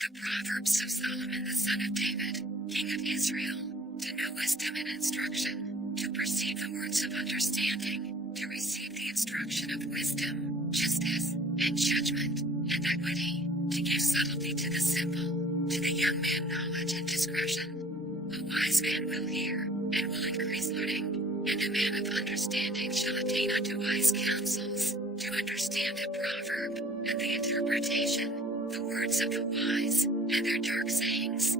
The Proverbs of Solomon the son of David, king of Israel, to know wisdom and instruction, to perceive the words of understanding, to receive the instruction of wisdom, justice, and judgment, and equity, to give subtlety to the simple, to the young man knowledge and discretion. A wise man will hear, and will increase learning, and a man of understanding shall attain unto wise counsels, to understand a proverb, and the interpretation, the words of the wise, and their dark sayings.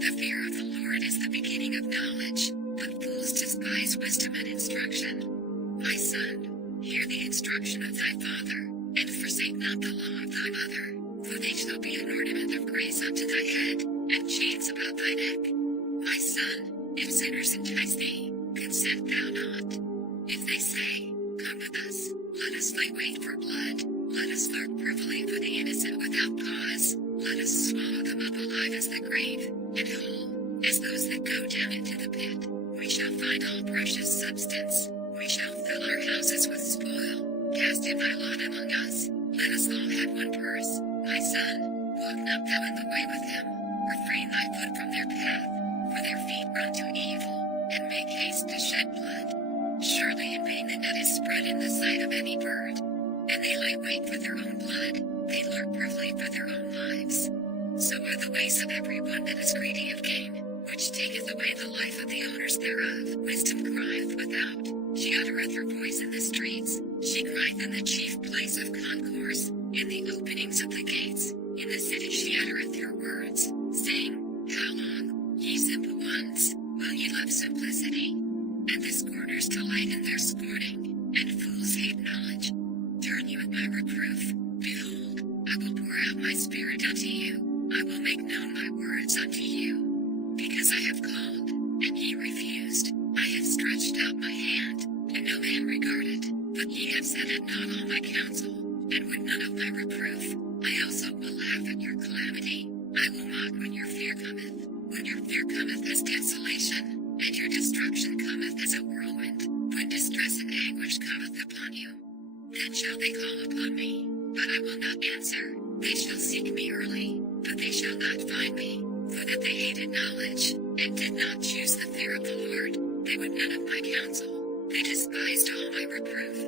The fear of the Lord is the beginning of knowledge, but fools despise wisdom and instruction. My son, hear the instruction of thy father, and forsake not the law of thy mother, for they shall be an ornament of grace unto thy head, and chains about thy neck. My son, if sinners entice thee, consent thou not. If they say, Come with us, let us lay wait for blood, let us lurk privily for the innocent without cause, let us swallow them up alive as the grave, and whole, as those that go down into the pit. We shall find all precious substance, we shall fill our houses with spoil. Cast in thy lot among us, let us all have one purse. My son, walk not thou in the way with them, refrain thy foot from their path, for their feet run to evil, and make haste to shed blood. Surely in vain the net is spread in the sight of any bird, and they lay wait for their own blood, they lurk privily for their own lives. So are the ways of every one that is greedy of gain, which taketh away the life of the owners thereof. Wisdom crieth without, she uttereth her voice in the streets, she crieth in the chief place of concourse, in the openings of the gates, in the city she uttereth her words, saying, How long, ye simple ones, will ye love simplicity? And the scorners delight in their scorning, and fools hate knowledge. Turn you at my reproof, behold, I will pour out my spirit unto you, I will make known my words unto you. Because I have called, and ye refused, I have stretched out my hand, and no man regarded, but ye have set at naught all my counsel, and would none of my reproof. I also will laugh at your calamity, I will mock when your fear cometh. When your fear cometh as desolation, and your destruction cometh as a whirlwind, when distress and anguish cometh upon you. Then shall they call upon me, but I will not answer. They shall seek me early, but they shall not find me, for that they hated knowledge, and did not choose the fear of the Lord. They would none of my counsel, they despised all my reproof.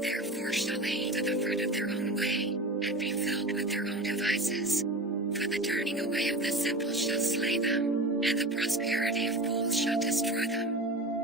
Therefore shall they eat of the fruit of their own way, and be filled with their own devices. For the turning away of the simple shall slay them, and the prosperity of fools shall destroy them.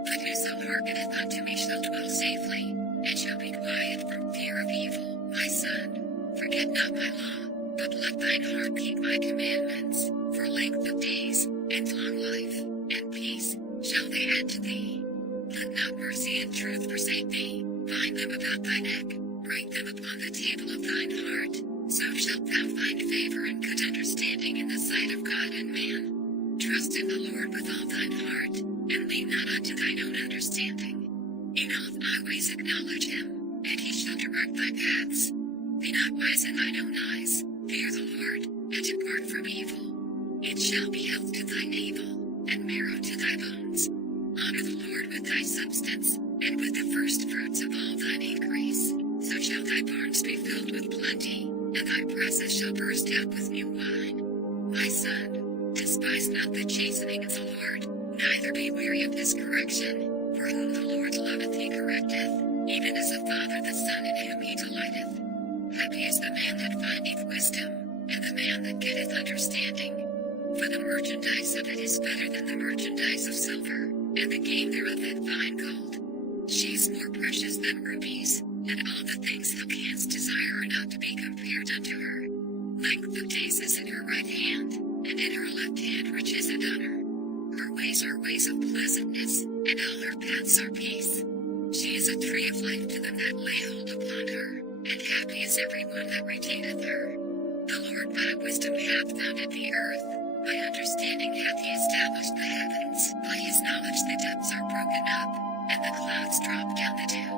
But whoso hearkeneth unto me shall dwell safely, and shall be quiet from fear of evil. My son, forget not my law, but let thine heart keep my commandments, for length of days, and long life, and peace, shall they add to thee. Let not mercy and truth forsake thee, bind them about thy neck, write them upon the table of thine heart. So shalt thou find favor and good understanding in the sight of God and man. Trust in the Lord with all thine heart, and lean not unto thine own understanding. In all thy ways acknowledge him, and he shall direct thy paths. Be not wise in thine own eyes, fear the Lord, and depart from evil. It shall be health to thy navel, and marrow to thy bones. Honor the Lord with thy substance, and with the first fruits of all thine increase. So shall thy barns be filled with plenty, and thy presses shall burst out with new wine. My son, despise not the chastening of the Lord, neither be weary of his correction. For whom the Lord loveth he correcteth, even as a father the son in whom he delighteth. Happy is the man that findeth wisdom, and the man that getteth understanding. For the merchandise of it is better than the merchandise of silver, and the gain thereof than fine gold. She is more precious than rubies, and all the things thou canst desire are not to be compared unto her. Length of days is in her right hand, and in her left hand riches and honor. Her ways are ways of pleasantness, and all her paths are peace. She is a tree of life to them that lay hold upon her, and happy is every one that retaineth her. The Lord by wisdom hath founded the earth, by understanding hath he established the heavens. By his knowledge the depths are broken up, and the clouds drop down the dew.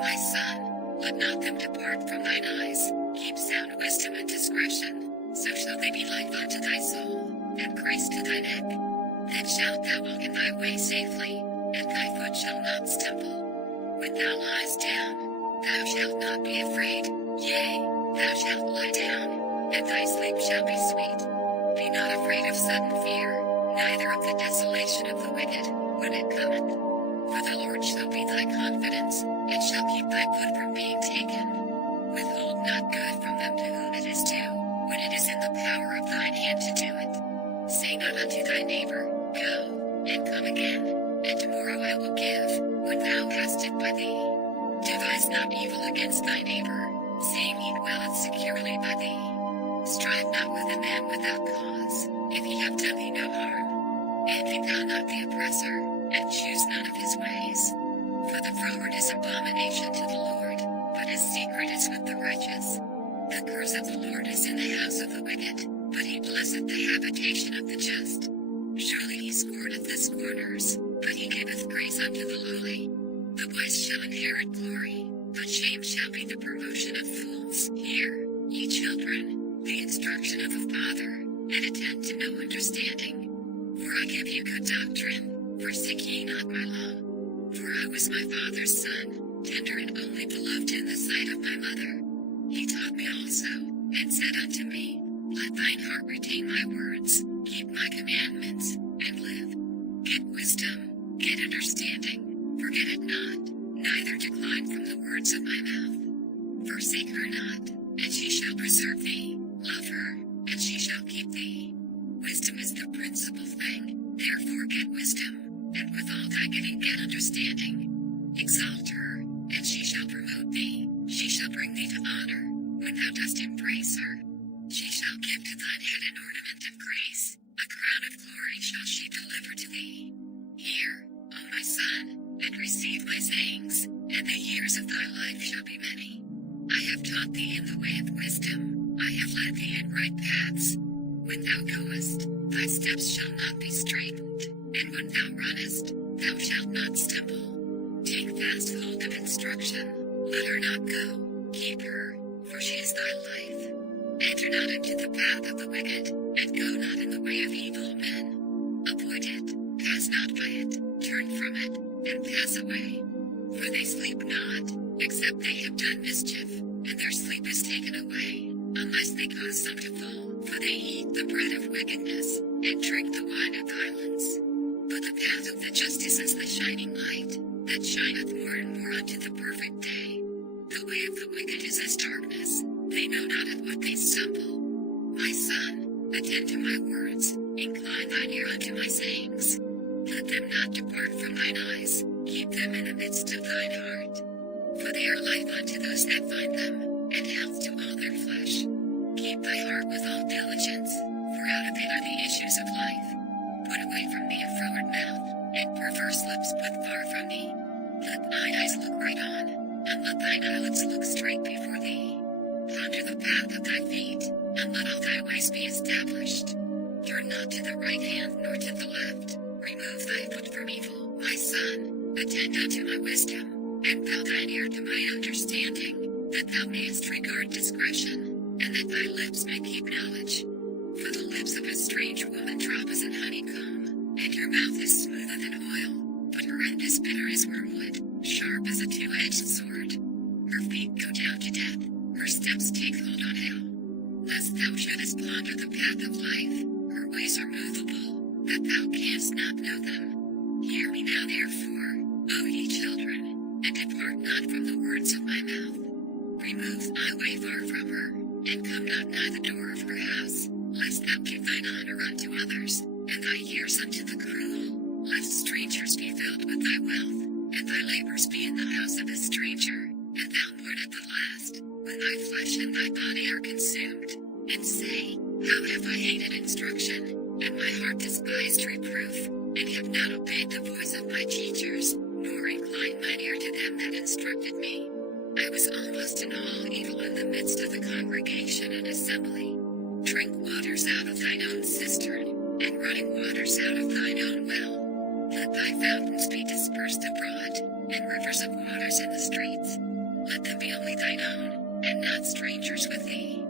My son, let not them depart from thine eyes, keep sound wisdom and discretion, so shall they be life unto thy soul, and grace to thy neck. Then shalt thou walk in thy way safely, and thy foot shall not stumble. When thou liest down, thou shalt not be afraid, yea, thou shalt lie down, and thy sleep shall be sweet. not afraid of sudden fear, neither of the desolation of the wicked, when it cometh. For the Lord shall be thy confidence, and shall keep thy foot from being taken. Withhold not good from them to whom it is due, when it is in the power of thine hand to do it. Say not unto thy neighbor, Go, and come again, and tomorrow I will give, when thou hast it by thee. Devise not evil against thy neighbor, seeing he dwelleth securely by thee. Strive not with a man without cause, if he have done thee no harm. Envy thou not the oppressor, and choose none of his ways. For the froward is abomination to the Lord, but his secret is with the righteous. The curse of the Lord is in the house of the wicked, but he blesseth the habitation of the just. Surely he scorneth the scorners, but he giveth grace unto the lowly. The wise shall inherit glory, but shame shall be the promotion of fools. Hear, ye children, the instruction of a father, and attend to no understanding. For I give you good doctrine, forsake ye not my law. For I was my father's son, tender and only beloved in the sight of my mother. He taught me also, and said unto me, Let thine heart retain my words, keep my commandments, and live. Get wisdom, get understanding, forget it not, neither decline from the words of my mouth. Forsake her not, and she shall preserve thee. Love her, and she shall keep thee. Wisdom is the principal thing, therefore get wisdom, and with all thy getting get understanding. Exalt her, and she shall promote thee, she shall bring thee to honor, when thou dost embrace her. She shall give to thine head an ornament of grace, a crown of glory shall she deliver to thee. Hear, O my son, and receive my sayings, and the years of thy life shall be many. I have taught thee in the way of wisdom, I have led thee in right paths. When thou goest, thy steps shall not be straitened, and when thou runnest, thou shalt not stumble. Take fast hold of instruction, let her not go, keep her, for she is thy life. Enter not into the path of the wicked, and go not in the way of evil men. Avoid it, pass not by it, turn from it, and pass away. For they sleep not, except they have done mischief, and their sleep is taken away, unless they cause some to fall. For they eat the bread of wickedness, and drink the wine of violence. But the path of the just is as the shining light, that shineth more and more unto the perfect day. The way of the wicked is as darkness, they know not at what they stumble. My son, attend to my words, incline thine ear unto my sayings. Let them not depart from thine eyes, keep them in the midst of thine heart. For they are life unto those that find them, and health to all their flesh. Keep thy heart with all diligence, for out of it are the issues of life. Put away from thee a froward mouth, and perverse lips put far from thee. Let thine eyes look right on, and let thine eyelids look straight before thee. Ponder the path of thy feet, and let all thy ways be established. Turn not to the right hand nor to the left. Remove thy foot from evil. My son, attend unto my wisdom, and bow thine ear to my understanding, that thou mayest regard discretion, and that thy lips may keep knowledge. For the lips of a strange woman drop as an honeycomb, and her mouth is smoother than oil, but her end is bitter as wormwood, sharp as a two-edged sword. Her feet go down to death, her steps take hold on hell. Lest thou shouldest ponder the path of life, her ways are movable, that thou canst not know them. Hear me now therefore, O ye children, and depart not from the words of my mouth. Remove thy way far from her, and come not nigh the door of her house, lest thou give thine honor unto others, and thy years unto the cruel, lest strangers be filled with thy wealth, and thy labors be in the house of a stranger, and thou mourn at the last, when thy flesh and thy body are consumed, and say, How have I hated instruction, and my heart despised reproof, and have not obeyed the voice of my teachers, nor inclined mine ear to them that instructed me. I was almost in all evil in the midst of the congregation and assembly. Drink waters out of thine own cistern, and running waters out of thine own well. Let thy fountains be dispersed abroad, and rivers of waters in the streets. Let them be only thine own, and not strangers with thee.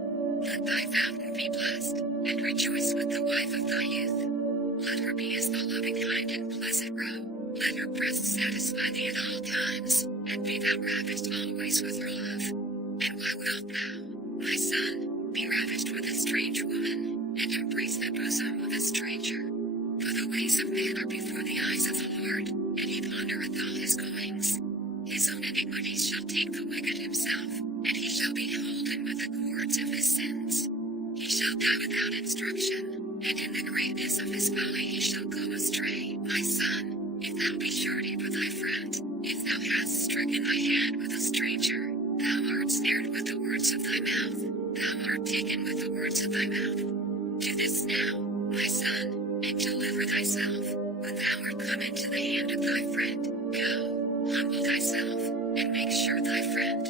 Let thy fountain be blessed, and rejoice with the wife of thy youth. Let her be as the loving hind and pleasant roe. Let her breast satisfy thee at all times, and be thou ravished always with her love. And why wilt thou, my son, be ravished with a strange woman, and embrace the bosom of a stranger. For the ways of man are before the eyes of the Lord, and he pondereth all his goings. His own iniquities shall take the wicked himself, and he shall be holden with the cords of his sins. He shall die without instruction, and in the greatness of his folly he shall go astray. My son, if thou be surety with thy friend, if thou hast stricken thy hand with a stranger, thou art snared with the words of thy mouth, thou art taken with the words of thy mouth. Do this now, my son, and deliver thyself, when thou art come into the hand of thy friend. Go, humble thyself, and make sure thy friend.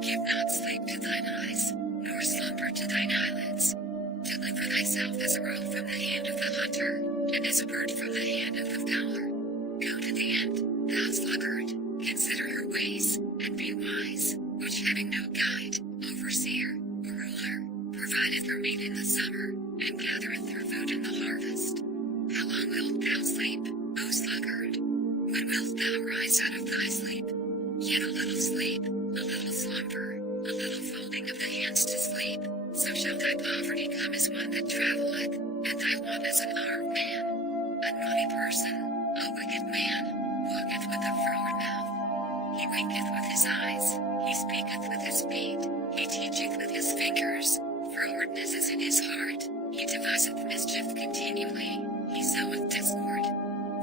Give not sleep to thine eyes, nor slumber to thine eyelids. Deliver thyself as a roe from the hand of the hunter, and as a bird from the hand of the fowler. Go to the end, thou sluggard, consider her ways, and be wise, which having no guide, overseer, or ruler, provideth her meat in the summer, and gathereth her food in the harvest. How long wilt thou sleep, O sluggard? When wilt thou rise out of thy sleep? Yet a little sleep, a little slumber, a little folding of the hands to sleep, so shall thy poverty come as one that travelleth, and thy want as an armed man. A naughty person, a wicked man, walketh with a froward mouth. He winketh with his eyes, he speaketh with his feet, he teacheth with his fingers. Frowardness is in his heart, he deviseth mischief continually, he soweth discord.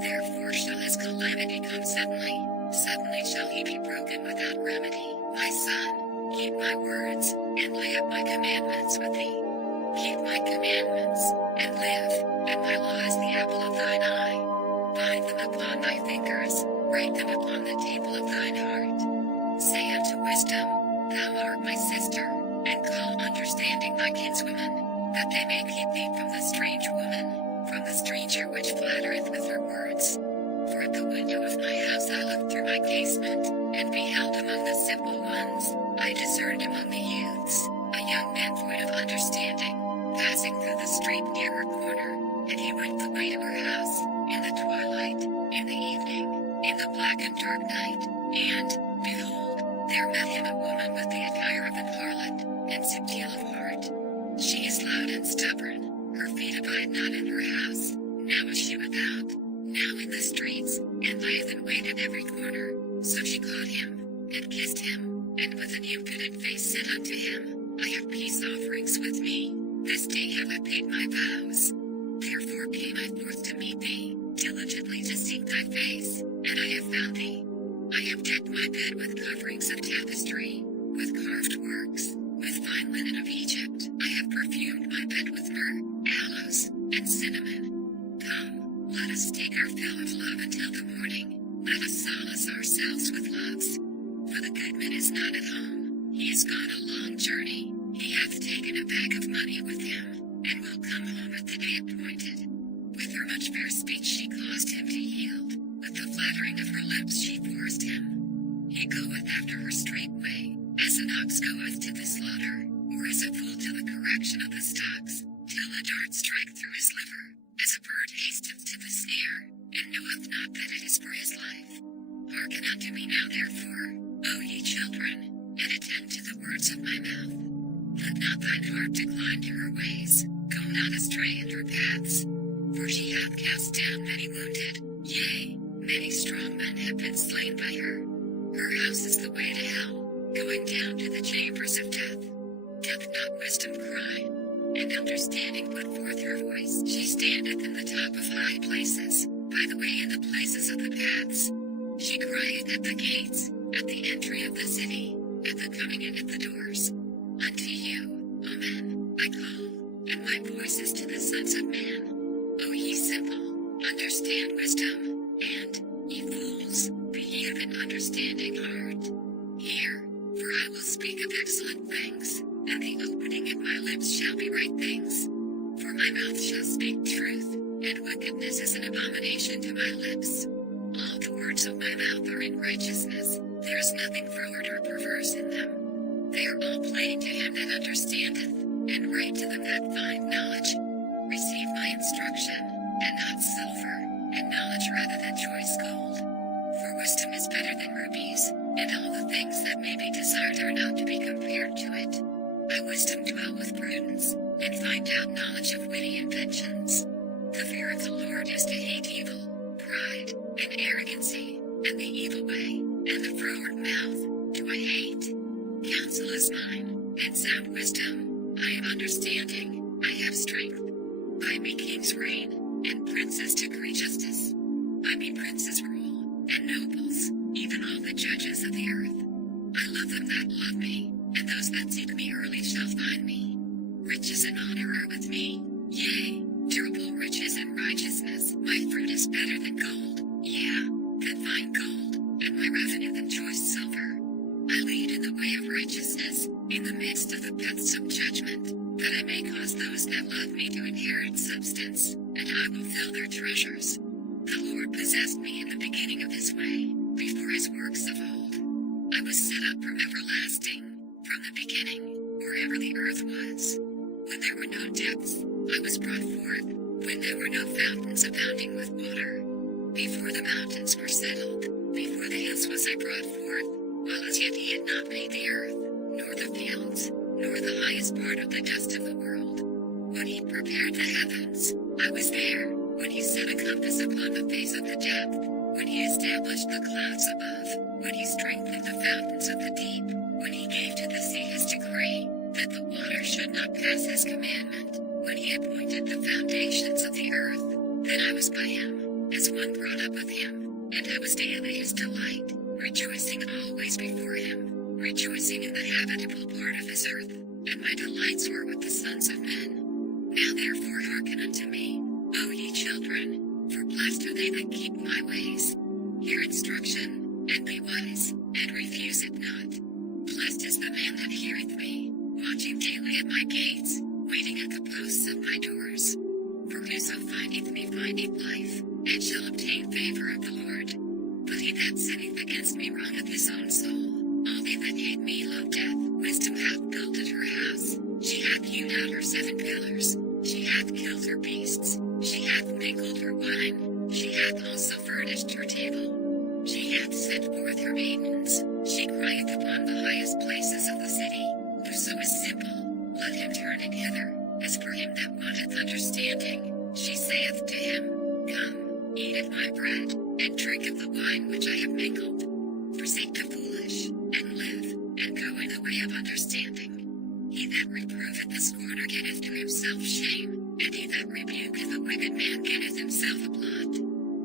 Therefore shall his calamity come suddenly, suddenly shall he be broken without remedy. My son, keep my words, and lay up my commandments with thee. Keep my commandments, and live, and my law is the apple of thine eye. Bind them upon thy fingers, write them upon the table of thine heart. Say unto wisdom, thou art my sister, and call understanding thy kinswoman, that they may keep thee from the strange woman, from the stranger which flattereth with her words. For at the window of my house I looked through my casement, and beheld among the simple ones, I discerned among the youths, a young man void of understanding, passing through the street near her corner, and he went the way to her house, in the twilight, in the evening, in the black and dark night, and, behold, there met him a woman with the attire of an harlot, and subtile of heart. She is loud and stubborn, her feet abide not in her house, now is she without, now in the streets, and lieth in wait at every corner. So she caught him, and kissed him, and with an impudent face said unto him, I have peace offerings with me, this day have I paid my vows. Therefore came I forth to meet thee, diligently to seek thy face, and I have found thee. I have decked my bed with coverings of tapestry, with carved works, with fine linen of Egypt. I have perfumed my bed with myrrh, aloes, and cinnamon. Come, let us take our fill of love until the morning. Let us solace ourselves with loves. For the good man is not at home, he is gone a long journey, he hath taken a bag of money with him, and will come home at the day appointed. With her much fair speech she caused him to yield, with the flattering of her lips she forced him. He goeth after her straightway, as an ox goeth to the slaughter, or as a fool to the correction of the stocks, till a dart strike through his liver, as a bird hasteth to the snare, and knoweth not that it is for his life. Hearken unto me now therefore, O ye children, and attend to the words of my mouth. Let not thine heart decline to her ways, go not astray in her paths. For she hath cast down many wounded, yea, many strong men have been slain by her. Her house is the way to hell, going down to the chambers of death. Doth not wisdom cry, and understanding put forth her voice? She standeth in the top of high places, by the way in the places of the paths. She crieth at the gates, at the entry of the city, at the coming in at the doors. Unto you, O men, I call, and my voice is to the sons of man. O ye simple, understand wisdom, and, ye fools, be ye of an understanding heart. Hear, for I will speak of excellent things, and the opening of my lips shall be right things. For my mouth shall speak truth, and wickedness is an abomination to my lips. All the words of my mouth are in righteousness, there is nothing froward or perverse in them. They are all plain to him that understandeth, and right to them that find knowledge. Receive my instruction, and not silver, and knowledge rather than choice gold. For wisdom is better than rubies, and all the things that may be desired are not to be compared to it. By wisdom dwell with prudence, and find out knowledge of witty inventions. The fear of the Lord is to hate evil, pride, and arrogancy, and the evil way, and the froward mouth, do I hate. Counsel is mine, and sound wisdom, I have understanding, I have strength. By me kings reign, and princes decree justice. By me princes rule, and nobles, even all the judges of the earth. I love them that love me, and those that seek me early shall find me. Riches and honor are with me, yea, durable riches and righteousness. My fruit is better than gold, yeah, than fine gold, and my revenue than choice silver. I lead in the way of righteousness, in the midst of the paths of judgment, that I may cause those that love me to inherit substance, and I will fill their treasures. The Lord possessed me in the beginning of his way, before his works of old. I was set up from everlasting, from the beginning, wherever the earth was. When there were no depths, I was brought forth, when there were no fountains abounding with water. Before the mountains were settled, before the hills was I brought forth, while as yet he had not made the earth, nor the fields, nor the highest part of the dust of the world. When he prepared the heavens, I was there. When he set a compass upon the face of the depth, when he established the clouds above, when he strengthened the fountains of the deep, when he gave to the sea his decree, that the water should not pass his commandment, when he appointed the foundations of the earth, then I was by him, as one brought up with him, and I was daily his delight, rejoicing always before him, rejoicing in the habitable part of his earth, and my delights were with the sons of men. Now therefore hearken unto me, O ye children, for blessed are they that keep my ways. Hear instruction, and be wise, and refuse it not. Blessed is the man that heareth me, watching daily at my gates, waiting at the posts of my doors. For whoso findeth me findeth life, and shall obtain favor of the Lord. But he that sinneth against me wrongeth his own soul. All they that hate me love death. Wisdom hath builded her house. She hath hewn out her 7 pillars. She hath killed her beasts. She hath mingled her wine. She hath also furnished her table. She hath sent forth her maidens. She crieth upon the highest places of the city. Whoso is simple, let him turn it hither. As for him that wanteth understanding, she saith to him, Come, eat of my bread, and drink of the wine which I have mingled. Forsake the foolish, and live, and go in the way of understanding. He that reproveth the scorner getteth to himself shame, and he that rebuketh a wicked man getteth himself a blot.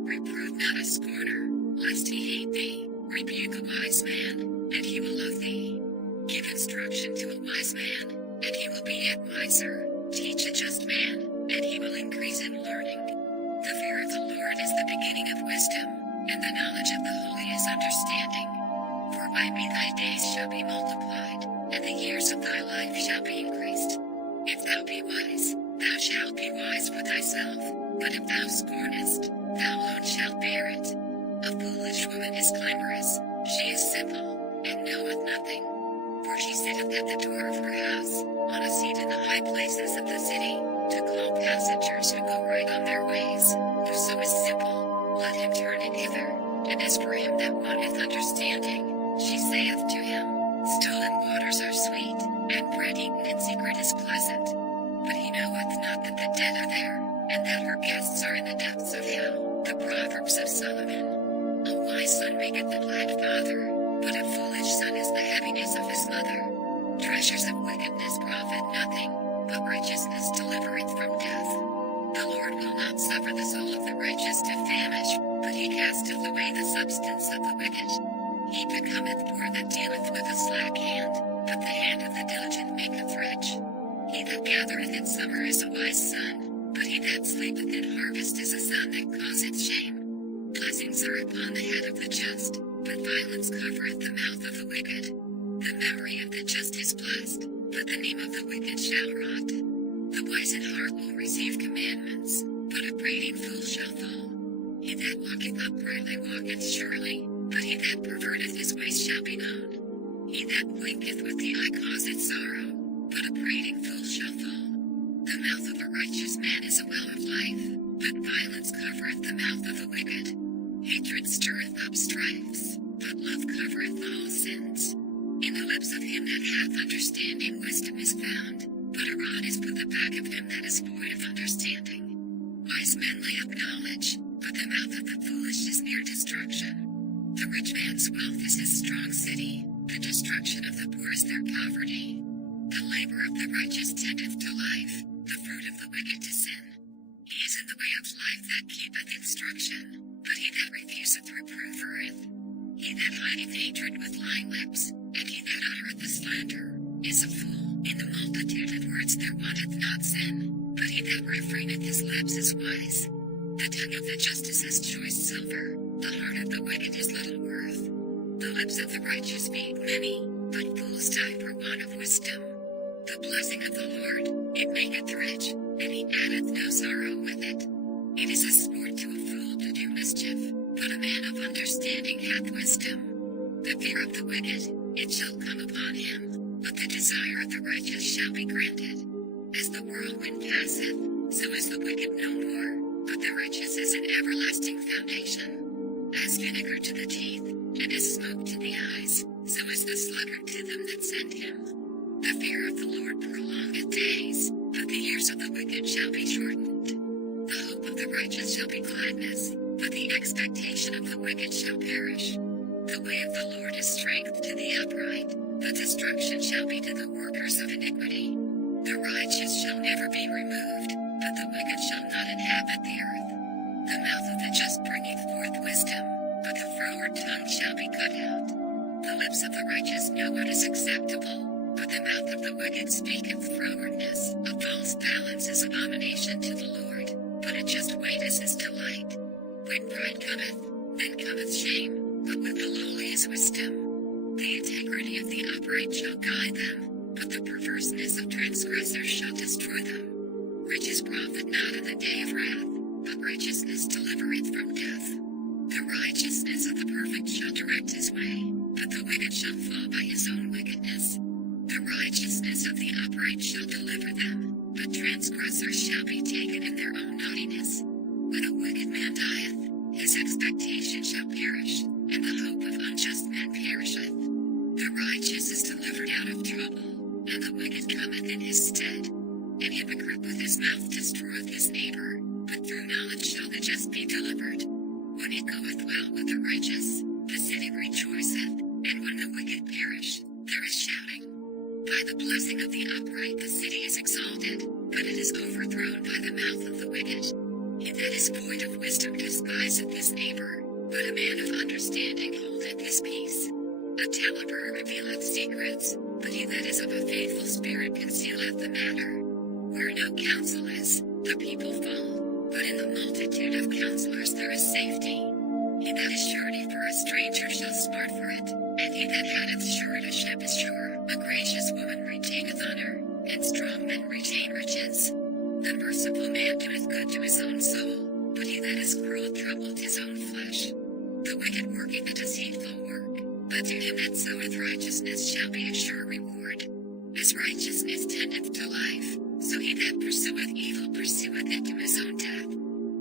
Reprove not a scorner, lest he hate thee. Rebuke a wise man, and he will love thee. Give instruction to a wise man, and he will be yet wiser. Teach a just man, and he will increase in learning. The fear of the Lord is the beginning of wisdom, and the knowledge of the holy is understanding. For by me thy days shall be multiplied, and the years of thy life shall be increased. If thou be wise, thou shalt be wise with thyself, but if thou scornest, thou alone shalt bear it. A foolish woman is clamorous, she is simple, and knoweth nothing. For she sitteth at the door of her house, on a seat in the high places of the city, to call passengers who go right on their ways. Whoso is simple, let him turn it hither. And as for him that wanteth understanding, she saith to him, Stolen waters are sweet, and bread eaten in secret is pleasant. But he knoweth not that the dead are there, and that her guests are in the depths of hell. The Proverbs of Solomon. A wise son maketh a glad father, but a foolish son is the heaviness of his mother. Treasures of wickedness profit nothing, but righteousness delivereth from death. The Lord will not suffer the soul of the righteous to famish, but he casteth away the substance of the wicked. He becometh poor that dealeth with a slack hand, but the hand of the diligent maketh rich. He that gathereth in summer is a wise son, but he that sleepeth in harvest is a son that causeth shame. Blessings are upon the head of the just, but violence covereth the mouth of the wicked. The memory of the just is blessed, but the name of the wicked shall rot. The wise in heart will receive commandments, but a prating fool shall fall. He that walketh uprightly walketh surely, but he that perverteth his ways shall be known. He that blinketh with the eye causeth sorrow, but a prating fool shall fall. The mouth of a righteous man is a well of life, but violence covereth the mouth of the wicked. Hatred stirreth up strifes, but love covereth all sins. In the lips of him that hath understanding wisdom is found, but a rod is put the back of him that is void of understanding. Wise men lay up knowledge, but the mouth of the foolish is near destruction. The rich man's wealth is his strong city, the destruction of the poor is their poverty. The labor of the righteous tendeth to life, the fruit of the wicked to sin. He is in the way of life that keepeth instruction, but he that refuseth reproof erreth. He that hideth hatred with lying lips, and he that uttereth a slander, is a fool. In the multitude of words there wanteth not sin, but he that refraineth his lips is wise. The tongue of the just is as choice silver, the heart of the wicked is little worth. The lips of the righteous speak many, but fools die for want of wisdom. The blessing of the Lord, it maketh rich, and he addeth no sorrow with it. It is a sport to a fool to do mischief, but a man of understanding hath wisdom. The fear of the wicked, it shall come upon him, but the desire of the righteous shall be granted. As the whirlwind passeth, so is the wicked no more, but the righteous is an everlasting foundation. As vinegar to the teeth, and as smoke to the eyes, so is the sluggard to them that send him. The fear of the Lord prolongeth days, but the years of the wicked shall be shortened. The hope of the righteous shall be gladness, but the expectation of the wicked shall perish. The way of the Lord is strength to the upright, but destruction shall be to the workers of iniquity. The righteous shall never be removed, but the wicked shall not inhabit the earth. The mouth of the just bringeth forth wisdom, but the froward tongue shall be cut out. The lips of the righteous know what is acceptable, but the mouth of the wicked speaketh frowardness. A false balance is abomination to the Lord, but a just weight is his delight. When pride cometh, then cometh shame, but with the lowly is wisdom. The integrity of the upright shall guide them, but the perverseness of transgressors shall destroy them. Riches profit not in the day of wrath, but righteousness delivereth from death. The righteousness of the perfect shall direct his way, but the wicked shall fall by his own wickedness. The righteousness of the upright shall deliver them, but transgressors shall be taken in their own naughtiness. When a wicked man dieth, his expectation shall perish, and the hope of unjust men perisheth. The righteous is delivered out of trouble, and the wicked cometh in his stead. An hypocrite with his mouth destroyeth his neighbor, but through knowledge shall the just be delivered. When it goeth well with the righteous, the city rejoiceth, and when the wicked perish, there is shouting. By the blessing of the upright the city is exalted, but it is overthrown by the mouth of the wicked. He that is void of wisdom despiseth his neighbor, but a man of understanding holdeth his peace. A talaber revealeth secrets, but he that is of a faithful spirit concealeth the matter. Where no counsel is, the people fall, but in the multitude of counselors there is safety. He that is surety for a stranger shall smart for it, and he that hath suretiship is sure. A gracious woman retaineth honor, and strong men retain riches. The merciful man doeth good to his own soul, but he that is cruel troubleth his own flesh. The wicked worketh a deceitful work, but to him that soweth righteousness shall be a sure reward. As righteousness tendeth to life, so he that pursueth evil pursueth it to his own death.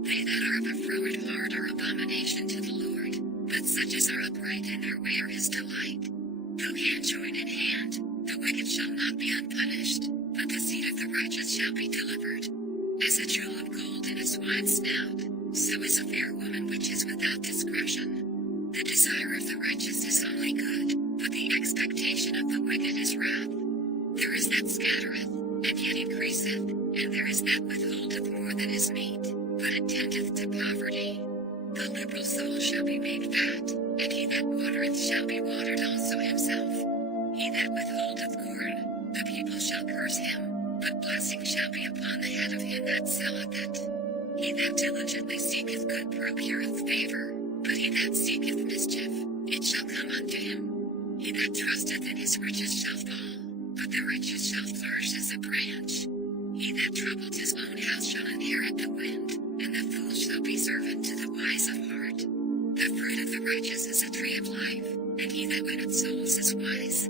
They that are of a froward heart are abomination to the Lord, but such as are upright in their way are his delight. Though hand join in hand, the wicked shall not be unpunished, but the seed of the righteous shall be delivered. As a jewel of gold in a swine's snout, so is a fair woman which is without discretion. The desire of the righteous is only good, but the expectation of the wicked is wrath. There is that scattereth, and yet increaseth, and there is that withholdeth more than is meet, but it tendeth to poverty. The liberal soul shall be made fat, and he that watereth shall be watered also himself. He that withholdeth corn, the people shall curse him, but blessing shall be upon the head of him that selleth it. He that diligently seeketh good procureth favor, but he that seeketh mischief, it shall come unto him. He that trusteth in his riches shall fall, but the righteous shall flourish as a branch. He that troubleth his own house shall inherit the wind, and the fool shall be servant to the wise of heart. The fruit of the righteous is a tree of life, and he that winneth souls is wise.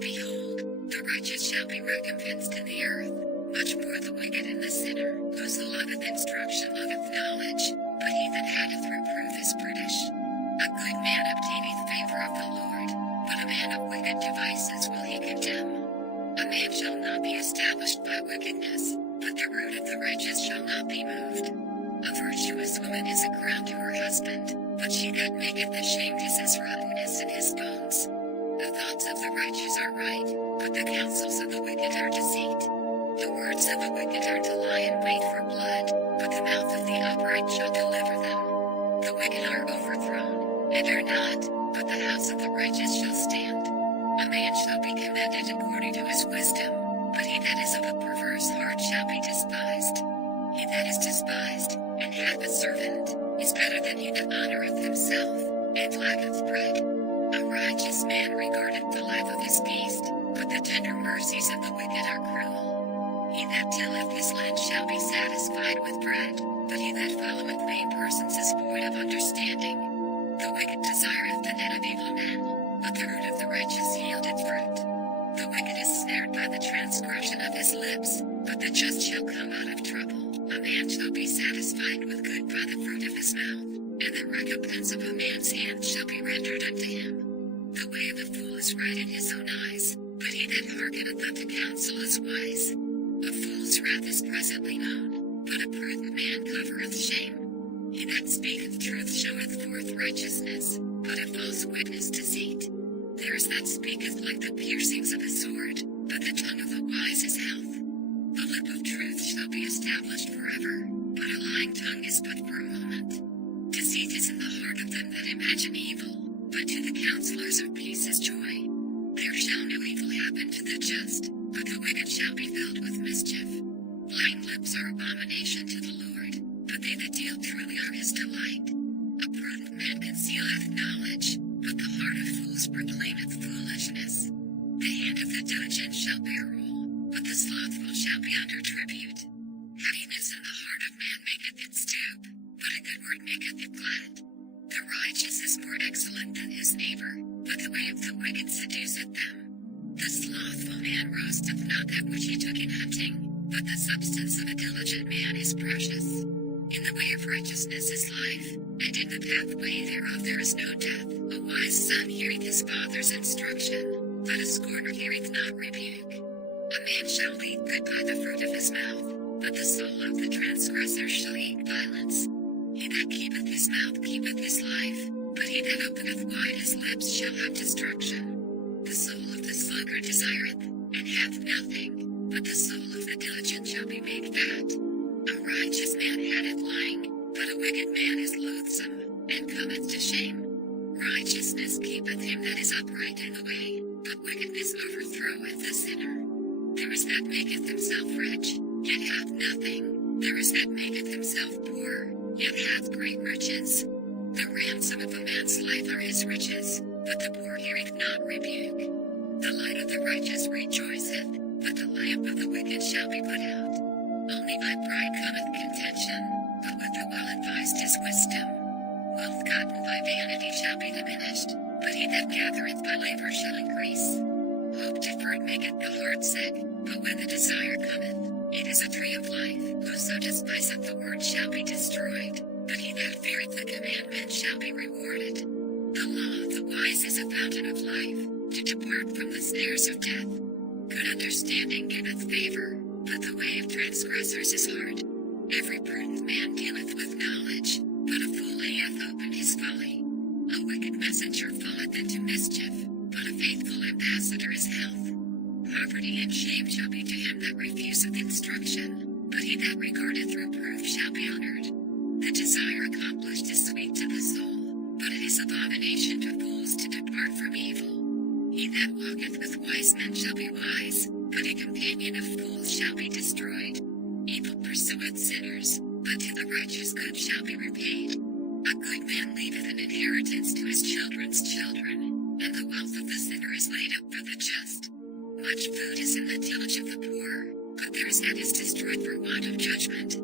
Behold, the righteous shall be recompensed in the earth, much more the wicked and the sinner. Whoso loveth instruction loveth knowledge, but he that hateth reproof is brutish. A good man obtaineth favor of the Lord, but a man of wicked devices will he condemn. A man shall not be established established by wickedness, but the root of the righteous shall not be moved. A virtuous woman is a crown to her husband, but she that maketh ashamed is as rottenness in his bones. The thoughts of the righteous are right, but the counsels of the wicked are deceit. The words of the wicked are to lie in wait for blood, but the mouth of the upright shall deliver them. The wicked are overthrown, and are not, but the house of the righteous shall stand. A man shall be commended according to his wisdom, but he that is of a perverse heart shall be despised. He that is despised, and hath a servant, is better than he that honoureth himself, and lacketh bread. A righteous man regardeth the life of his beast, but the tender mercies of the wicked are cruel. He that tilleth his land shall be satisfied with bread, but he that followeth vain persons is void of understanding. The wicked desireth the net of evil men, but the root of the righteous yieldeth fruit. The wicked is snared by the transgression of his lips, but the just shall come out of trouble. A man shall be satisfied with good by the fruit of his mouth, and the recompense of a man's hand shall be rendered unto him. The way of the fool is right in his own eyes, but he that hearkeneth unto counsel is wise. A fool's wrath is presently known, but a prudent man covereth shame. He that speaketh truth showeth forth righteousness, but a false witness deceit. There is that speaketh like the piercings of a sword, but the tongue of the wise is health. The lip of truth shall be established forever, but a lying tongue is but for a moment. Deceit is in the heart of them that imagine evil, but to the counselors of peace is joy. There shall no evil happen to the just, but the wicked shall be filled with mischief. Lying lips are abomination to the Lord, but they that deal truly are his delight. A prudent man concealeth knowledge, but the heart of fools proclaimeth foolishness. The hand of the diligent shall bear rule, but the slothful shall be under tribute. Heaviness in the heart of man maketh it stoop, but a good word maketh it glad. The righteous is more excellent than his neighbor, but the way of the wicked seduceth them. The slothful man roasteth not that which he took in hunting, but the substance of a diligent man is precious. In the way of righteousness is life, and in the pathway thereof there is no death. A wise son heareth his father's instruction, but a scorner heareth not rebuke. A man shall eat good by the fruit of his mouth, but the soul of the transgressor shall eat violence. He that keepeth his mouth keepeth his life, but he that openeth wide his lips shall have destruction. The soul of the sluggard desireth, and hath nothing, but the soul of the diligent shall be made fat. A righteous man hateth lying, but a wicked man is loathsome, and cometh to shame. Righteousness keepeth him that is upright in the way, but wickedness overthroweth the sinner. There is that maketh himself rich, yet hath nothing. There is that maketh himself poor, yet hath great riches. The ransom of a man's life are his riches, but the poor heareth not rebuke. The light of the righteous rejoiceth, but the lamp of the wicked shall be put out. Only by pride cometh contention, but with the well-advised is wisdom. Wealth gotten by vanity shall be diminished, but he that gathereth by labor shall increase. Hope deferred maketh the heart sick, but when the desire cometh, it is a tree of life. Whoso despiseth the word shall be destroyed, but he that feareth the commandment shall be rewarded. The law of the wise is a fountain of life, to depart from the snares of death. Good understanding giveth favor, but the way of transgressors is hard. Every prudent man dealeth with knowledge, but a fool layeth open his folly. A wicked messenger falleth into mischief, but a faithful ambassador is health. Poverty and shame shall be to him that refuseth instruction, but he that regardeth reproof shall be honored. The desire accomplished is sweet to the soul, but it is abomination to fools to depart from evil. He that walketh with wise men shall be wise, but a companion of fools shall be destroyed. Evil pursueth sinners, but to the righteous good shall be repaid. A good man leaveth an inheritance to his children's children, and the wealth of the sinner is laid up for the just. Much food is in the tillage of the poor, but their head is destroyed for want of judgment.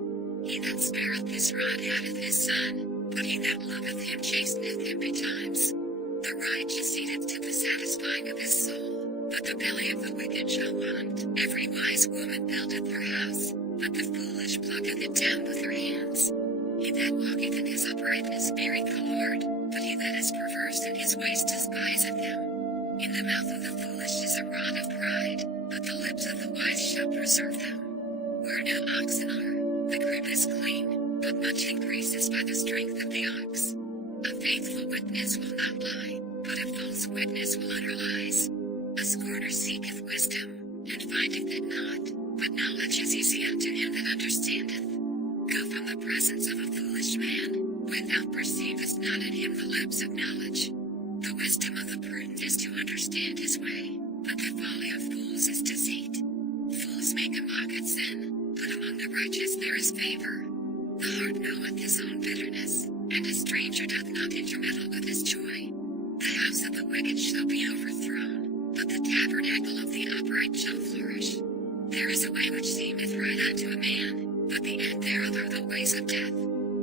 He that spareth his rod hateth his son, but he that loveth him chasteneth him betimes. The righteous eateth to the satisfying of his soul, but the belly of the wicked shall want. Every wise woman buildeth her house, but the foolish plucketh it down with her hands. He that walketh in his uprightness feareth the Lord, but he that is perverse in his ways despiseth him. In the mouth of the foolish is a rod of pride, but the lips of the wise shall preserve them. Where no oxen are, the crib is clean, but much increases by the strength of the ox. A faithful witness will not lie, but a false witness will utter lies. A scorner seeketh wisdom, and findeth it not, but knowledge is easy unto him that understandeth. Go from the presence of a foolish man, when thou perceivest not in him the lips of knowledge. The wisdom of the prudent is to understand his way, but the folly of fools is deceit. Fools make a mock at sin, but among the righteous there is favor. The heart knoweth his own bitterness, and a stranger doth not intermeddle with his joy. The house of the wicked shall be overthrown, but the tabernacle of the upright shall flourish. There is a way which seemeth right unto a man, but the end thereof are the ways of death.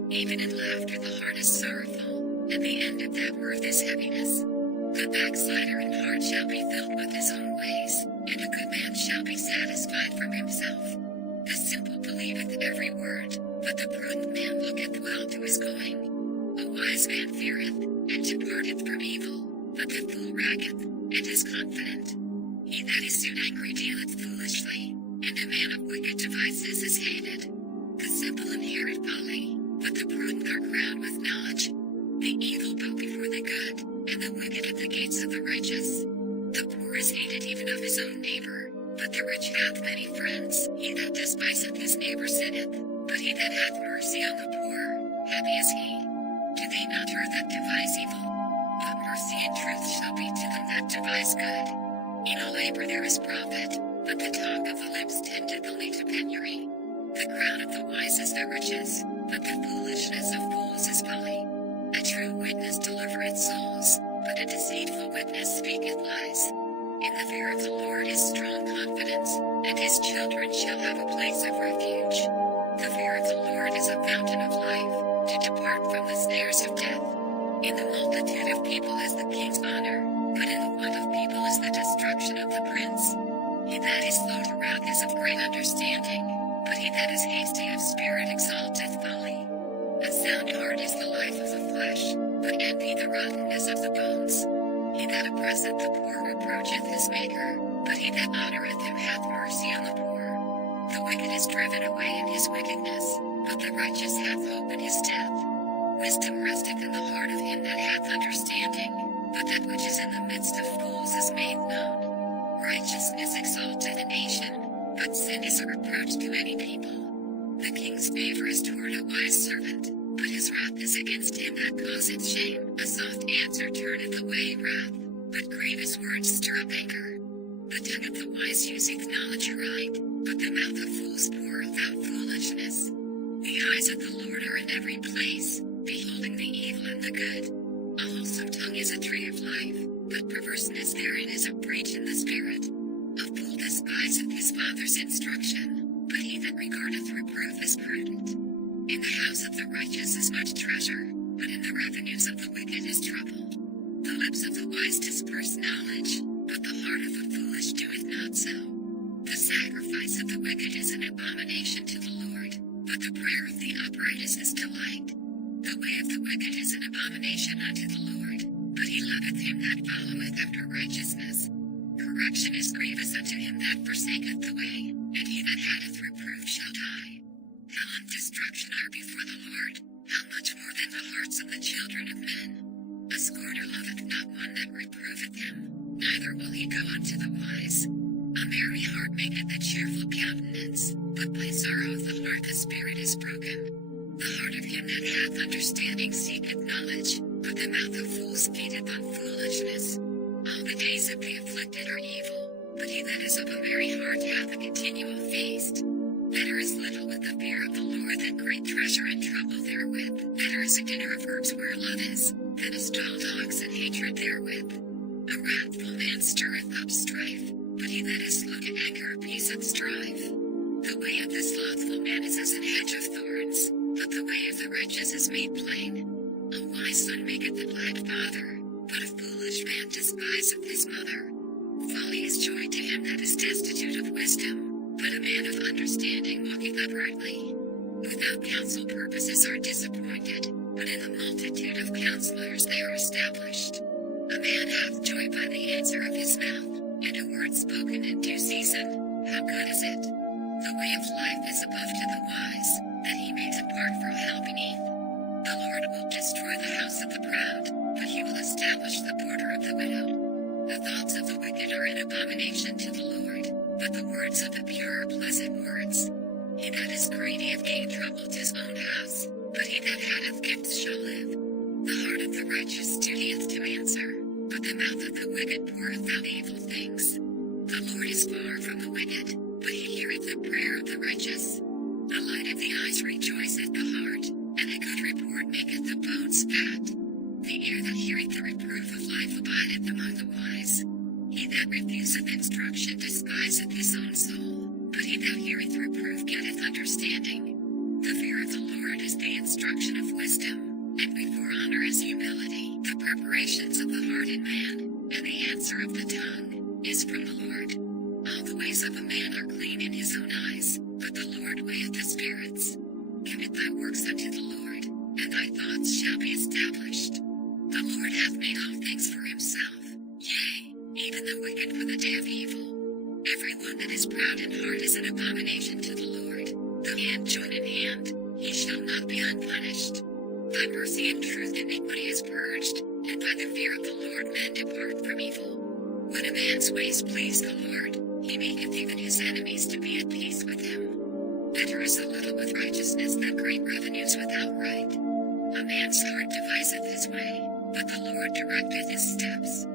Even in laughter the heart is sorrowful, and the end of that mirth is heaviness. The backslider in heart shall be filled with his own ways, and a good man shall be satisfied from himself. The simple believeth every word, but the prudent man looketh well to his going. A wise man feareth, and departeth from evil, but the fool raggeth, and is confident. He that is soon angry dealeth foolishly, and a man of wicked devices is hated. The simple inherit folly, but the prudent are crowned with knowledge. The evil go before the good, and the wicked at the gates of the righteous. The poor is hated even of his own neighbor, but the rich hath many friends. He that despiseth his neighbor sinneth, but he that hath mercy on the poor, happy is he. Do they not her that devise evil? But mercy and truth shall be to them that devise good. In all labor there is profit, but the talk of the lips tendeth only to penury. The crown of the wise is their riches, but the foolishness of fools is folly. A true witness delivereth souls, but a deceitful witness speaketh lies. In the fear of the Lord is strong confidence, and his children shall have a place of refuge. The fear of the Lord is a fountain of life, to depart from the snares of death. In the multitude of people is the king's honor, but in the want of people is the destruction of the prince. He that is slow to wrath is of great understanding, but he that is hasty of spirit exalteth folly. A sound heart is the life of the flesh, but envy the rottenness of the bones. He that oppresseth the poor reproacheth his maker, but he that honoureth him hath mercy on the poor. The wicked is driven away in his wickedness, but the righteous hath hope in his death. Wisdom resteth in the heart of him that hath understanding, but that which is in the midst of fools is made known. Righteousness exalteth a nation, but sin is a reproach to any people. The king's favor is toward a wise servant, but his wrath is against him that causeth shame. A soft answer turneth away wrath, but grievous words stir up anger. The tongue of the wise useth knowledge aright, but the mouth of fools poureth out foolishness. The eyes of the Lord are in every place, beholding the evil and the good. A wholesome tongue is a tree of life, but perverseness therein is a breach in the spirit. A fool despiseth his father's instruction, but he that regardeth reproof is prudent. In the house of the righteous is much treasure, but in the revenues of the wicked is trouble. The lips of the wise disperse knowledge, but the heart of the foolish doeth not so. The sacrifice of the wicked is an abomination to the Lord, but the prayer of the upright is his delight. The way of the wicked is an abomination unto the Lord, but he loveth him that followeth after righteousness. Correction is grievous unto him that forsaketh the way, and he that hateth reproof shall die. Hell and destruction are before the Lord, how much more than the hearts of the children of men. A scorner loveth not one that reproveth him, neither will he go unto the wise. A merry heart maketh a cheerful countenance, but by sorrow of the heart the spirit is broken. The heart of him that hath understanding seeketh knowledge, but the mouth of fools feedeth on foolishness. All the days of the afflicted are evil, but he that is of a merry heart hath a continual feast. Better is little with the fear of the Lord than great treasure and trouble therewith. Better is a dinner of herbs where love is, than a stalled ox and hatred therewith. A wrathful man stirreth up strife, but he that is slow to anger appeaseth strife. The way of the slothful man is as an hedge of thorns, but the way of the righteous is made plain. A wise son maketh a glad father, but a foolish man despiseth his mother. Folly is joy to him that is destitute of wisdom, but a man of understanding walketh uprightly. Without counsel purposes are disappointed, but in the multitude of counselors they are established. A man hath joy by the answer of his mouth, and a word spoken in due season, how good is it? The way of life is above to the wise, that he may depart from hell beneath. The Lord will destroy the house of the proud, but he will establish the border of the widow. The thoughts of the wicked are an abomination to the Lord, but the words of the pure are pleasant words. He that is greedy of gain troubleth his own house, but he that hateth gifts shall live. The heart of the righteous studieth to answer, but the mouth of the wicked poureth out evil things. The Lord is far from the wicked, but he heareth the prayer of the righteous. The light of the eyes rejoiceth the heart, and a good report maketh the bones fat. The ear that heareth the reproof of life abideth among the wise. He that refuseth instruction despiseth his own soul, but he that heareth reproof getteth understanding. The fear of the Lord is the instruction of wisdom, and before honor is humility. The preparations of the heart in man, and the answer of the tongue, is from the Lord. All the ways of a man are clean in his own eyes, but the Lord weigheth the spirits. Commit thy works unto the Lord, and thy thoughts shall be established. The Lord hath made all things for himself, yea, even the wicked for the day of evil. Every one that is proud in heart is an abomination to the Lord. Though hand join in hand, he shall not be unpunished. By mercy and truth iniquity is purged, and by the fear of the Lord men depart from evil. When a man's ways please the Lord, he maketh even his enemies to be at peace with him. Better is a little with righteousness than great revenues without right. A man's heart deviseth his way, but the Lord directeth his steps.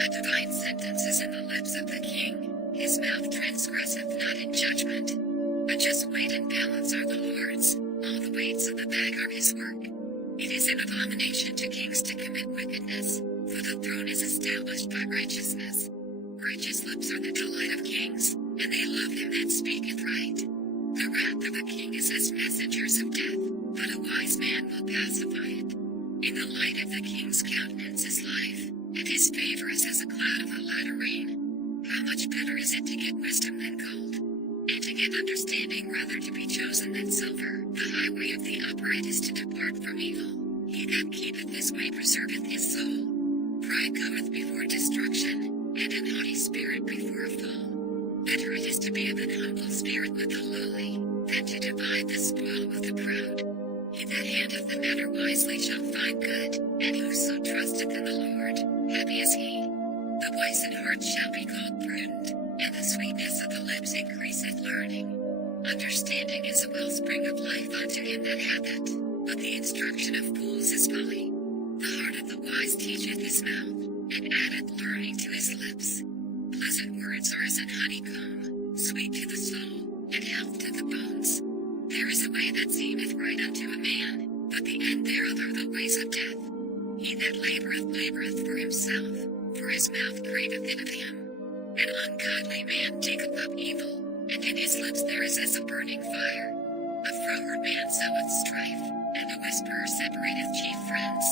A divine sentence is in the lips of the king, his mouth transgresseth not in judgment. A just weight and balance are the Lord's, all the weights of the bag are his work. It is an abomination to kings to commit wickedness, for the throne is established by righteousness. Righteous lips are the delight of kings, and they love him that speaketh right. The wrath of a king is as messengers of death, but a wise man will pacify it. In the light of the king's countenance is life, and his favor is as a cloud of a latter rain. How much better is it to get wisdom than gold, and to get understanding rather to be chosen than silver. The highway of the upright is to depart from evil. He that keepeth his way preserveth his soul. Pride goeth before destruction, and an haughty spirit before a fall. Better it is to be of an humble spirit with the lowly, than to divide the spoil with the proud. He that handleth the matter wisely shall find good, and whoso trusteth in the Lord, happy is he. The wise in heart shall be called prudent, and the sweetness of the lips increaseth learning. Understanding is a wellspring of life unto him that hath it, but the instruction of fools is folly. The heart of the wise teacheth his mouth, and addeth learning to his lips. Pleasant words are as an honeycomb, sweet to the soul, and health to the bones. There is a way that seemeth right unto a man, but the end thereof are the ways of death. He that laboureth for himself, for his mouth craveth it of him. An ungodly man diggeth up evil, and in his lips there is as a burning fire. A froward man soweth strife, and a whisperer separateth chief friends.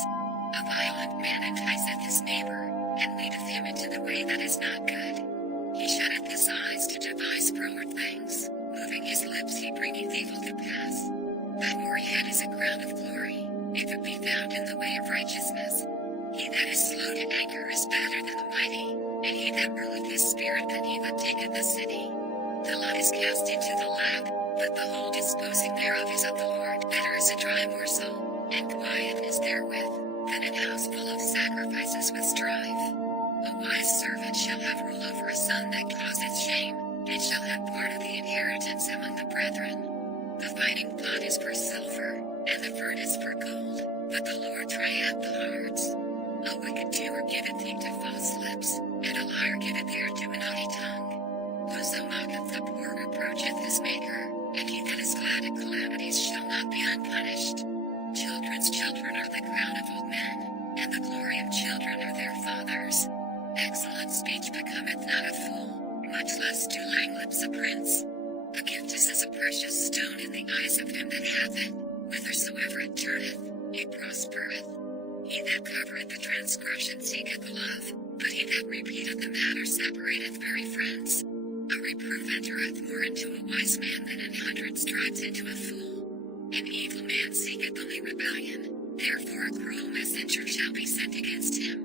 A violent man enticeth his neighbor, and leadeth him into the way that is not good. He shutteth his eyes to devise froward things, moving his lips he bringeth evil to pass. That hoary head is a crown of glory, if it be found in the way of righteousness. He that is slow to anger is better than the mighty, and he that ruleth his spirit than he that taketh the city. The lot is cast into the lap, but the whole disposing thereof is of the Lord. Better is a dry morsel, and quietness therewith, than an house full of sacrifices with strife. A wise servant shall have rule over a son that causeth shame, and shall have part of the inheritance among the brethren. The fighting pot is for silver, and the furnace for gold, but the Lord trieth the hearts. A wicked doer giveth heed to false lips, and a liar giveth ear to an haughty tongue. Whoso mocketh the poor reproacheth his maker, and he that is glad at calamities shall not be unpunished. Children's children are the crown of old men, and the glory of children are their fathers. Excellent speech becometh not a fool, much less do lang lips a prince. A gift is as a precious stone in the eyes of him that hath it, whithersoever it turneth, it prospereth. He that covereth the transgression seeketh love, but he that repeateth the matter separateth very friends. A reproof entereth more into a wise man than 100 stripes into a fool. An evil man seeketh only rebellion, therefore a cruel messenger shall be sent against him.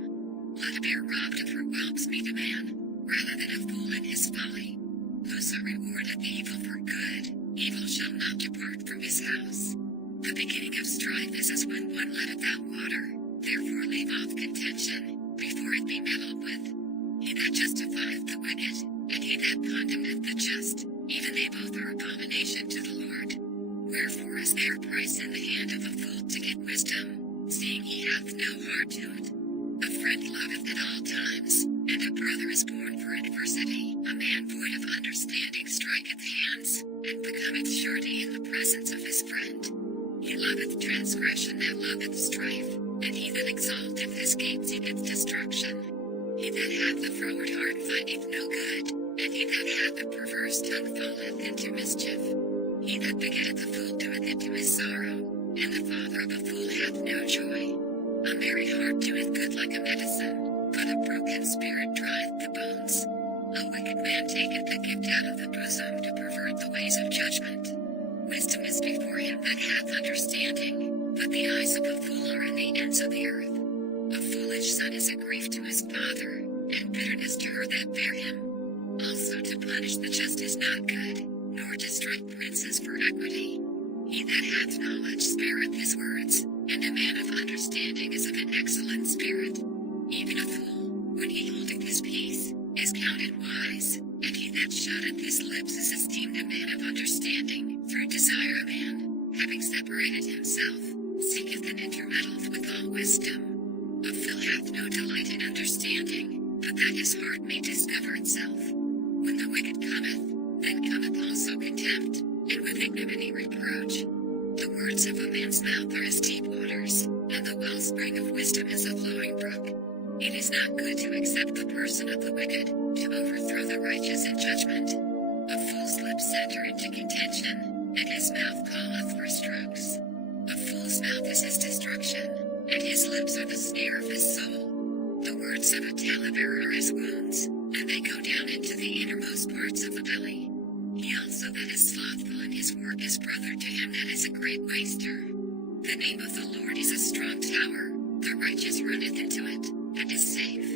Let a bear robbed of her whelps meet a man, rather than a fool in his folly. Whoso rewardeth evil for good, evil shall not depart from his house. The beginning of strife is as when one letteth out water, therefore leave off contention, before it be meddled with. He that justifieth the wicked, and he that condemneth the just, even they both are abomination to the Lord. Wherefore is there price in the hand of a fool to get wisdom, seeing he hath no heart to it? A friend loveth at all times, and a brother is born for adversity. A man void of understanding striketh hands, and becometh surety in the presence of his friend. He loveth transgression that loveth strife, and he that exalteth his gate seeketh destruction. He that hath a froward heart findeth no good, and he that hath a perverse tongue falleth into mischief. He that begetteth a fool doeth it to his sorrow, and the father of a fool hath no joy. A merry heart doeth good like a medicine, but a broken spirit drieth the bones. A wicked man taketh the gift out of the bosom to pervert the ways of judgment. Wisdom is before him that hath understanding, but the eyes of a fool are in the ends of the earth. A foolish son is a grief to his father, and bitterness to her that bare him. Also to punish the just is not good, nor to strike princes for equity. He that hath knowledge spareth his words, and a man of understanding is of an excellent spirit. Even a fool, when he holdeth his peace, is counted wise, and he that shutteth his lips is esteemed a man of understanding. Through desire a man, having separated himself, seeketh and intermeddleth with all wisdom. A fool hath no delight in understanding, but that his heart may discover itself. When the wicked cometh, then cometh also contempt, and with ignominy reproach. The words of a man's mouth are as deep waters, and the wellspring of wisdom is a flowing brook. It is not good to accept the person of the wicked, to overthrow the righteous in judgment. A fool's lips enter into contention, and his mouth calleth for strokes. A fool's mouth is his destruction, and his lips are the snare of his soul. The words of a talebearer are as wounds, and they go down into the innermost parts of the belly. He also that is slothful in his work is brother to him that is a great waster. The name of the Lord is a strong tower, the righteous runneth into it, and is safe.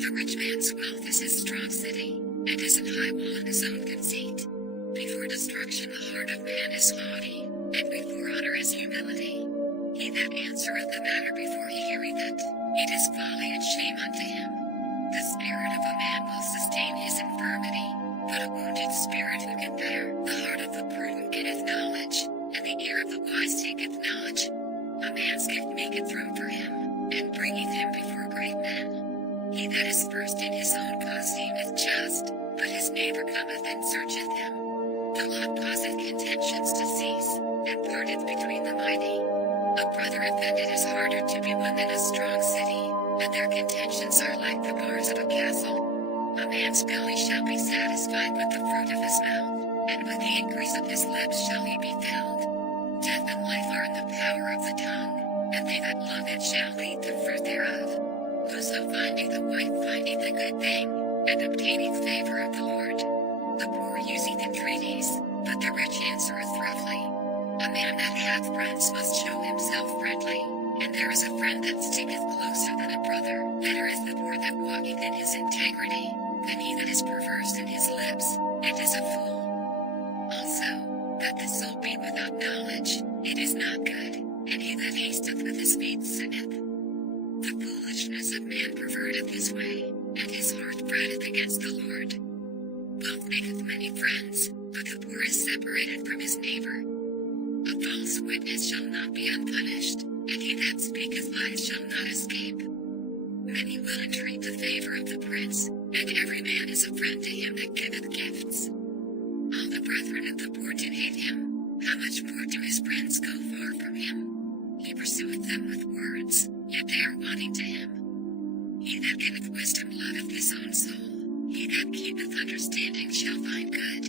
The rich man's wealth is his strong city, and is an high wall in his own conceit. Before destruction the heart of man is haughty, and before honor is humility. He that answereth the matter before he heareth it, it is folly and shame unto him. The spirit of a man will sustain his infirmity, but a wounded spirit who can bear? The heart of the prudent getteth knowledge, and the ear of the wise taketh knowledge. A man's gift maketh room for him, and bringeth him before great men. He that is first in his own cause seemeth just, but his neighbor cometh and searcheth him. The Lord causeth contentions to cease, and parteth between the mighty. A brother offended is harder to be won than a strong city, and their contentions are like the bars of a castle. A man's belly shall be satisfied with the fruit of his mouth, and with the increase of his lips shall he be filled. Death and life are in the power of the tongue, and they that love it shall eat the fruit thereof. Whoso findeth a wife findeth a good thing, and obtaineth favor of the Lord. The poor useth entreaties, but the rich answereth roughly. A man that hath friends must show himself friendly, and there is a friend that sticketh closer than a brother. Better is the poor that walketh in his integrity, than he that is perverse in his lips, and is a fool. Also, that the soul be without knowledge, it is not good, and he that hasteth with his feet sinneth. The foolishness of man perverteth his way, and his heart freteth against the Lord. Wealth maketh many friends, but the poor is separated from his neighbor. A false witness shall not be unpunished, and he that speaketh lies shall not escape. Many will entreat the favor of the prince, and every man is a friend to him that giveth gifts. All the brethren of the poor do hate him, how much more do his friends go far from him? He pursueth them with words, yet they are wanting to him. He that giveth wisdom loveth his own soul, he that keepeth understanding shall find good.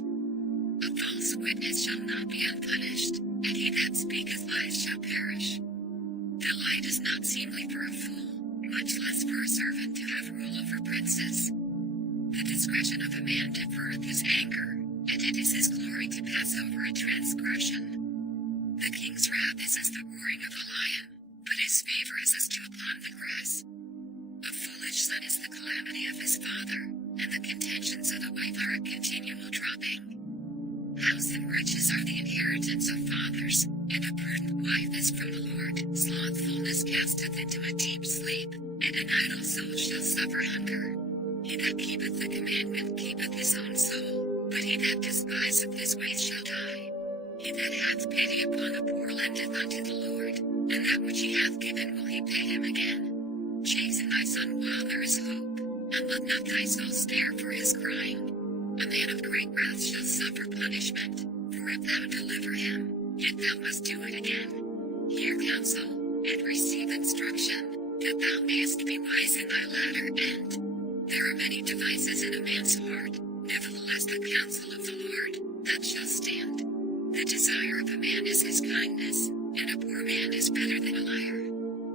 A false witness shall not be unpunished, and he that speaketh lies shall perish. Delight is not seemly for a fool, much less for a servant to have rule over princes. The discretion of a man deferreth his anger, and it is his glory to pass over a transgression. The king's wrath is as the roaring of a lion, but his favor is as dew upon the grass. A foolish son is the calamity of his father, and the contentions of a wife are a continual dropping. House and riches are the inheritance of fathers, and a prudent wife is from the Lord. Slothfulness casteth into a deep sleep, and an idle soul shall suffer hunger. He that keepeth the commandment keepeth his own soul, but he that despiseth his ways shall die. He that hath pity upon the poor lendeth unto the Lord, and that which he hath given will he pay him again. Chasten thy son while there is hope, and let not thy soul spare for his crying. A man of great wrath shall suffer punishment, for if thou deliver him, yet thou must do it again. Hear counsel, and receive instruction, that thou mayest be wise in thy latter end. There are many devices in a man's heart, nevertheless the counsel of the Lord, that shall stand. The desire of a man is his kindness, and a poor man is better than a liar.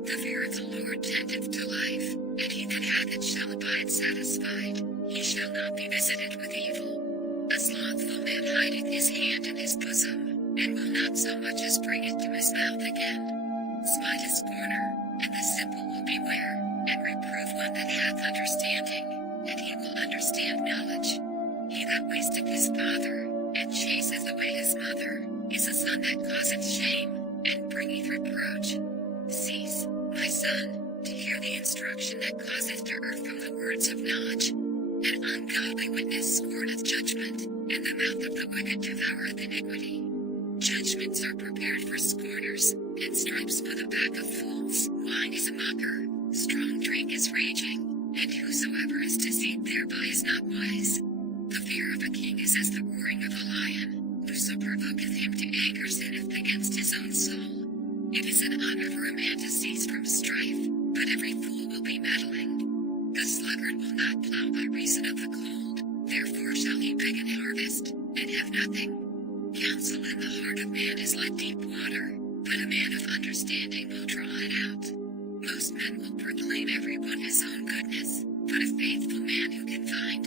The fear of the Lord tendeth to life, and he that hath it shall abide satisfied. He shall not be visited with evil. A slothful man hideth his hand in his bosom, and will not so much as bring it to his mouth again. Smite a scorner, and the simple will beware, and reprove one that hath understanding, and he will understand knowledge. He that wasteth his father, and chaseth away his mother, is a son that causeth shame, and bringeth reproach. Cease, my son, to hear the instruction that causeth to err from the words of knowledge. An ungodly witness scorneth judgment, and the mouth of the wicked devoureth iniquity. Judgments are prepared for scorners, and stripes for the back of fools. Wine is a mocker, strong drink is raging, and whosoever is deceived thereby is not wise. The fear of a king is as the roaring of a lion. Whoso provoketh him to anger sinneth against his own soul. It is an honor for a man to cease from strife, but every fool will be meddling. The sluggard will not plow by reason of the cold, therefore shall he beg an harvest, and have nothing. Counsel in the heart of man is like deep water, but a man of understanding will draw it out. Most men will proclaim every one his own goodness, but a faithful man who can find?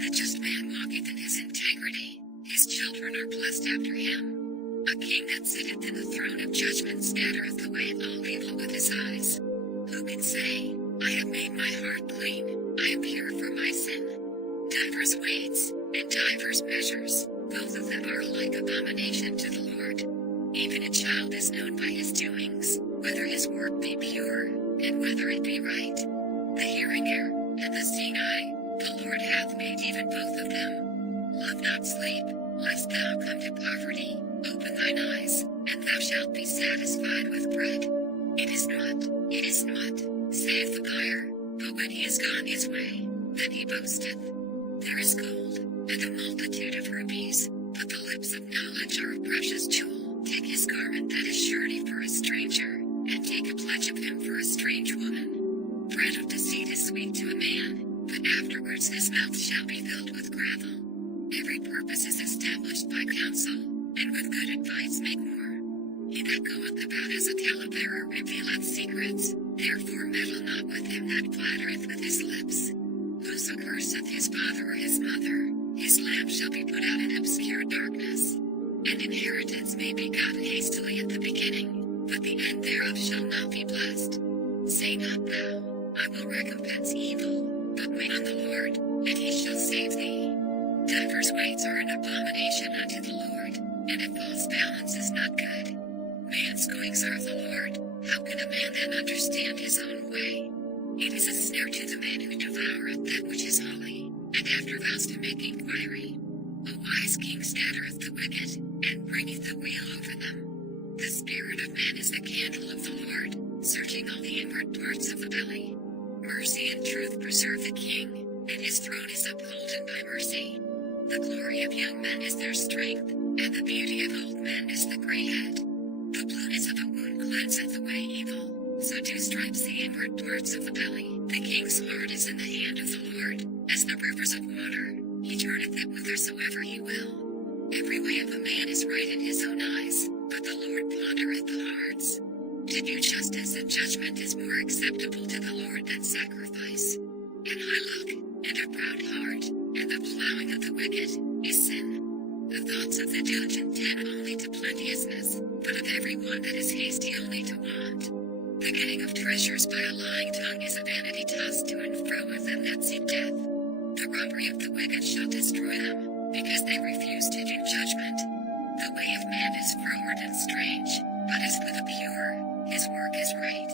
The just man walketh in his integrity, his children are blessed after him. A king that sitteth in the throne of judgment scattereth away all evil with his eyes. Who can say, I have made my heart clean, I am pure from my sin? Divers weights, and divers measures, both of them are alike abomination to the Lord. Even a child is known by his doings, whether his work be pure, and whether it be right. The hearing ear, and the seeing eye, the Lord hath made even both of them. Love not sleep, lest thou come to poverty. Open thine eyes, and thou shalt be satisfied with bread. It is not, saith the buyer, but when he is gone his way, then he boasteth. There is gold, and a multitude of rubies, but the lips of knowledge are a precious jewel. Take his garment that is surety for a stranger, and take a pledge of him for a strange woman. Bread of deceit is sweet to a man, but afterwards his mouth shall be filled with gravel. Every purpose is established by counsel, and with good advice make more. He that goeth about as a talebearer revealeth secrets, therefore meddle not with him that flattereth with his lips. Whoso curseth his father or his mother, his lamp shall be put out in obscure darkness. An inheritance may be gotten hastily at the beginning, but the end thereof shall not be blessed. Say not thou, I will recompense evil, but wait on the Lord, and he shall save thee. Divers weights are an abomination unto the Lord, and a false balance is not good. Man's goings are of the Lord, how can a man then understand his own way? It is a snare to the man who devoureth that which is holy, and after vows to make inquiry. A wise king scattereth the wicked, and bringeth the wheel over them. The spirit of man is the candle of the Lord, searching all the inward parts of the belly. Mercy and truth preserve the king, and his throne is upholden by mercy. The glory of young men is their strength, and the beauty of old men is the gray head. The blueness of a wound cleanseth away evil, so do stripes the inward parts of the belly. The king's heart is in the hand of the Lord, as the rivers of water, he turneth it whithersoever he will. Every way of a man is right in his own eyes, but the Lord pondereth the hearts. To do justice and judgment is more acceptable to the Lord than sacrifice. An high look, and a proud heart, and the plowing of the wicked, is sin. The thoughts of the diligent tend only to plenteousness, but of every one that is hasty only to want. The getting of treasures by a lying tongue is a vanity tossed to and fro of them that seek death. The robbery of the wicked shall destroy them, because they refuse to do judgment. The way of man is froward and strange, but as for the pure, his work is right.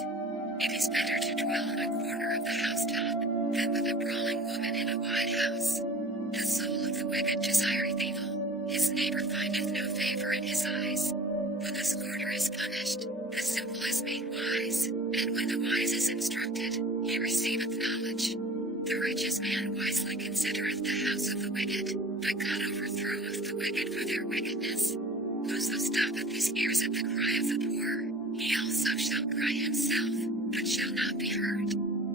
It is better to dwell in a corner of the housetop, than with a brawling woman in a wide house. The soul of the wicked desireth evil, his neighbor findeth no favor in his eyes. When the scorner is punished, the simple is made wise, and when the wise is instructed, he receiveth knowledge. The righteous man wisely considereth the house of the wicked, but God overthroweth the wicked for their wickedness. Whoso stoppeth his ears at the cry of the poor, he also shall cry himself, but shall not be heard.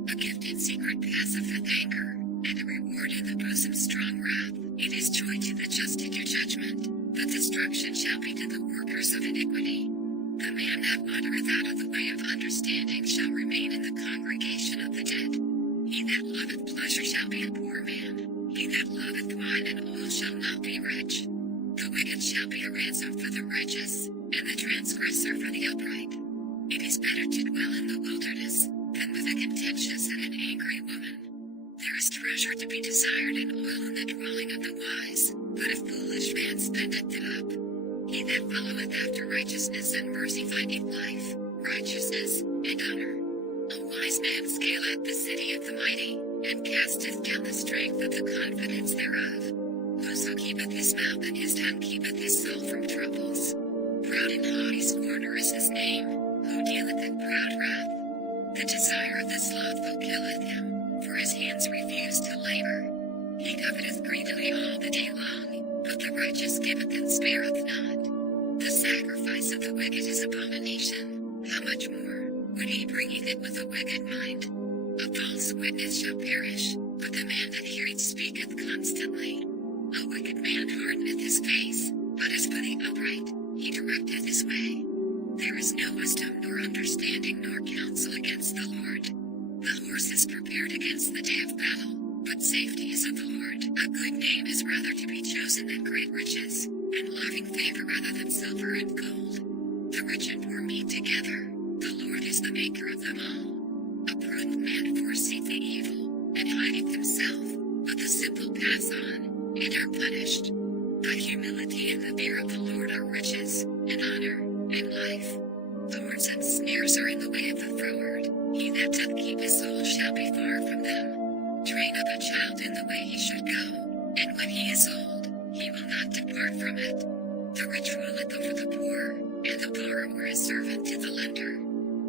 A gift in secret passeth anger, and a reward in the bosom strong wrath. It is joy to the just to do judgment, but destruction shall be to the workers of iniquity. The man that wandereth out of the way of understanding shall remain in the congregation of the dead. He that loveth pleasure shall be a poor man. He that loveth wine and oil shall not be rich. The wicked shall be a ransom for the righteous, and the transgressor for the upright. It is better to dwell in the wilderness, than with a contentious and an angry woman. There is treasure to be desired in oil in the dwelling of the wise, but a foolish man spendeth it up. He that followeth after righteousness and mercy findeth life, righteousness, and honor. A wise man scaleth the city of the mighty, and casteth down the strength of the confidence thereof. Whoso keepeth his mouth and his tongue keepeth his soul from troubles. Proud and haughty scorner is his name, who dealeth in proud wrath. The desire of the slothful killeth him, for his hands refuse to labor. He coveteth greedily all the day long, but the righteous giveth and spareth not. The sacrifice of the wicked is abomination, how much more, when he bringeth it with a wicked mind? A false witness shall perish, but the man that heareth speaketh constantly. A wicked man hardeneth his face, but as for the upright, he directeth his way. There is no wisdom nor understanding nor counsel against the Lord. The horse is prepared against the day of battle, but safety is of the Lord. A good name is rather to be chosen than great riches, and loving favor rather than silver and gold. The rich and poor meet together, the Lord is the maker of them all. A prudent man foreseeth the evil, and hideth himself, but the simple pass on, and are punished. But humility and the fear of the Lord are riches, and honor, and life. Thorns and snares are in the way of the froward. He that doth keep his soul shall be far from them. Train up a child in the way he should go, and when he is old, he will not depart from it. The rich ruleth over the poor, and the borrower is servant to the lender.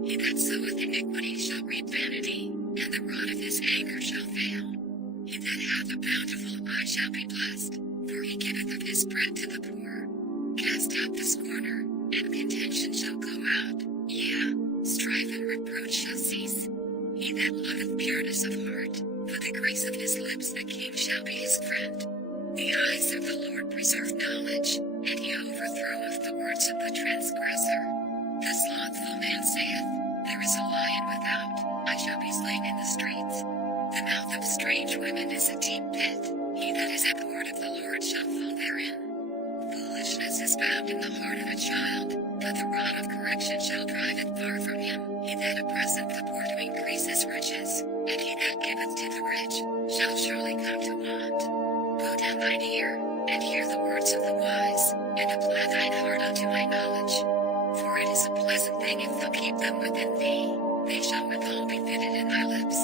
He that soweth iniquity shall reap vanity, and the rod of his anger shall fail. He that hath a bountiful eye shall be blessed, for he giveth of his bread to the poor. Cast out the scorner, and contention shall go out, yea, strife and reproach shall cease. He that loveth pureness of heart, for the grace of his lips the king shall be his friend. The eyes of the Lord preserve knowledge, and he overthroweth the words of the transgressor. The slothful man saith, There is a lion without, I shall be slain in the streets. The mouth of strange women is a deep pit, he that is abhorred of the Lord shall fall therein. Foolishness is bound in the heart of a child, but the rod of correction shall drive it far from him. He that oppresseth the poor to increase his riches, and he that giveth to the rich, shall surely come to want. Bow down thine ear, and hear the words of the wise, and apply thine heart unto my knowledge. For it is a pleasant thing if thou keep them within thee, they shall withal be fitted in thy lips.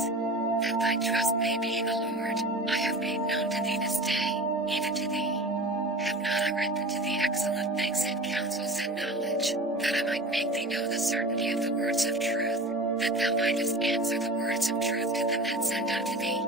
That thy trust may be in the Lord, I have made known to thee this day, even to thee. Have not I written to thee excellent things in counsels and knowledge, that I might make thee know the certainty of the words of truth, that thou mightest answer the words of truth to them that send unto thee?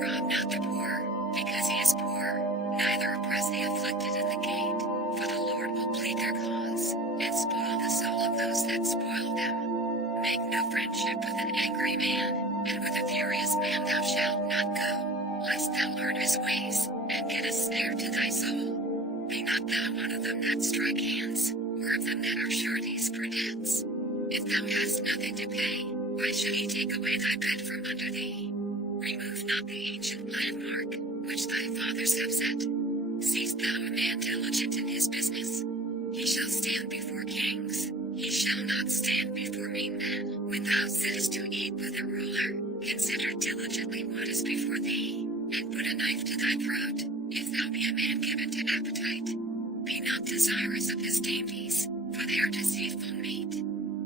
Rob not the poor, because he is poor, neither oppress the afflicted in the gate, for the Lord will plead their cause, and spoil the soul of those that spoil them. Make no friendship with an angry man, and with a furious man thou shalt not go, lest thou learn his ways, and get a snare to thy soul. Be not thou one of them that strike hands, or of them that are sureties for debts. If thou hast nothing to pay, why should he take away thy bed from under thee? Remove not the ancient landmark, which thy fathers have set. Seest thou a man diligent in his business? He shall stand before kings, he shall not stand before mean men. When thou sittest to eat with a ruler, consider diligently what is before thee, and put a knife to thy throat, if thou be a man given to appetite. Be not desirous of his dainties, for they are deceitful meat.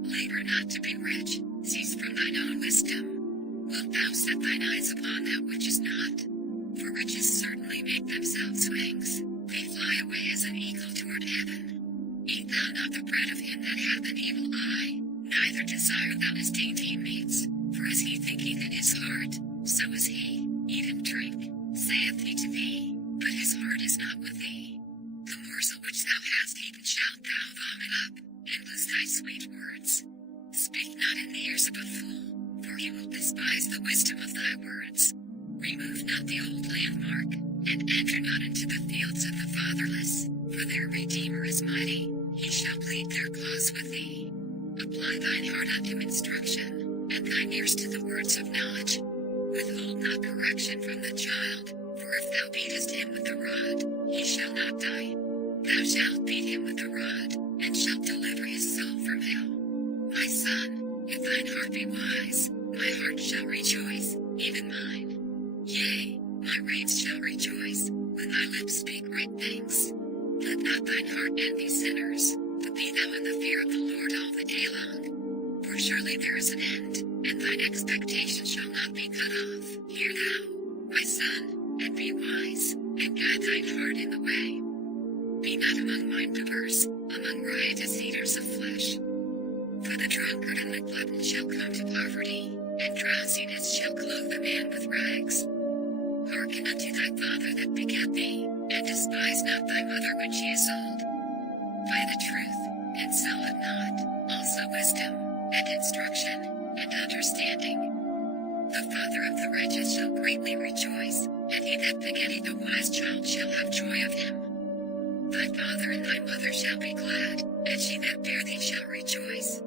Labor not to be rich, cease from thine own wisdom. Wilt thou set thine eyes upon that which is not? For riches certainly make themselves wings, they fly away as an eagle toward heaven. Eat thou not the bread of him that hath an evil eye, neither desire thou his dainty meats, for as he thinketh in his heart, so is he. Eat and drink, saith he to thee, but his heart is not with thee. The morsel which thou hast eaten shalt thou vomit up, and lose thy sweet words. Speak not in the ears of a fool, for he will despise the wisdom of thy words. Remove not the old landmark, and enter not into the fields of the fatherless, for their Redeemer is mighty, he shall plead their cause with thee. Apply thine heart unto instruction, and thine ears to the words of knowledge. Withhold not correction from the child, for if thou beatest him with the rod, he shall not die. Thou shalt beat him with the rod, and shalt deliver his soul from hell. My son, if thine heart be wise, my heart shall rejoice, even mine. Yea, my reins shall rejoice, when thy lips speak right things. Let not thine heart envy sinners, but be thou in the fear of the Lord all the day long. For surely there is an end, and thine expectation shall not be cut off. Hear thou, my son, and be wise, and guide thine heart in the way. Be not among mindbibers, among riotous eaters of flesh. For the drunkard and the glutton shall come to poverty, and drowsiness shall clothe a man with rags. Hearken unto thy father that begat thee, and despise not thy mother when she is old. Buy the truth, and sell it not, also wisdom, and instruction, and understanding. The father of the righteous shall greatly rejoice, and he that begetteth a wise child shall have joy of him. Thy father and thy mother shall be glad, and she that bare thee shall rejoice.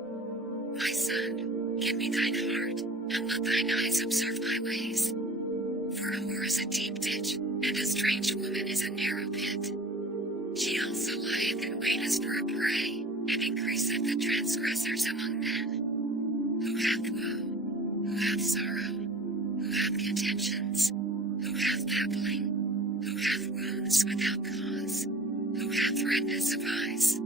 My son, give me thine heart, and let thine eyes observe my ways. For a whore is a deep ditch, and a strange woman is a narrow pit. She also lieth in wait as for a prey, and increaseth the transgressors among men. Who hath woe? Who hath sorrow? Who hath contentions? Who hath babbling? Who hath wounds without cause? Who hath redness of eyes?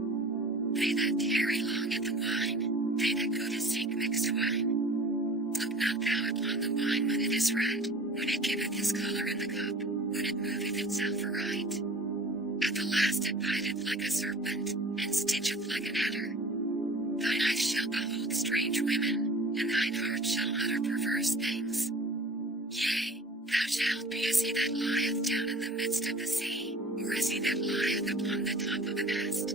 They that tarry long at the wine, they that go to seek mixed wine. Look not thou upon the wine when it is red, when it giveth his color in the cup, when it moveth itself aright. At the last it biteth like a serpent, and stitcheth like an adder. Thine eyes shall behold strange women, and thine heart shall utter perverse things. Yea, thou shalt be as he that lieth down in the midst of the sea, or as he that lieth upon the top of a nest.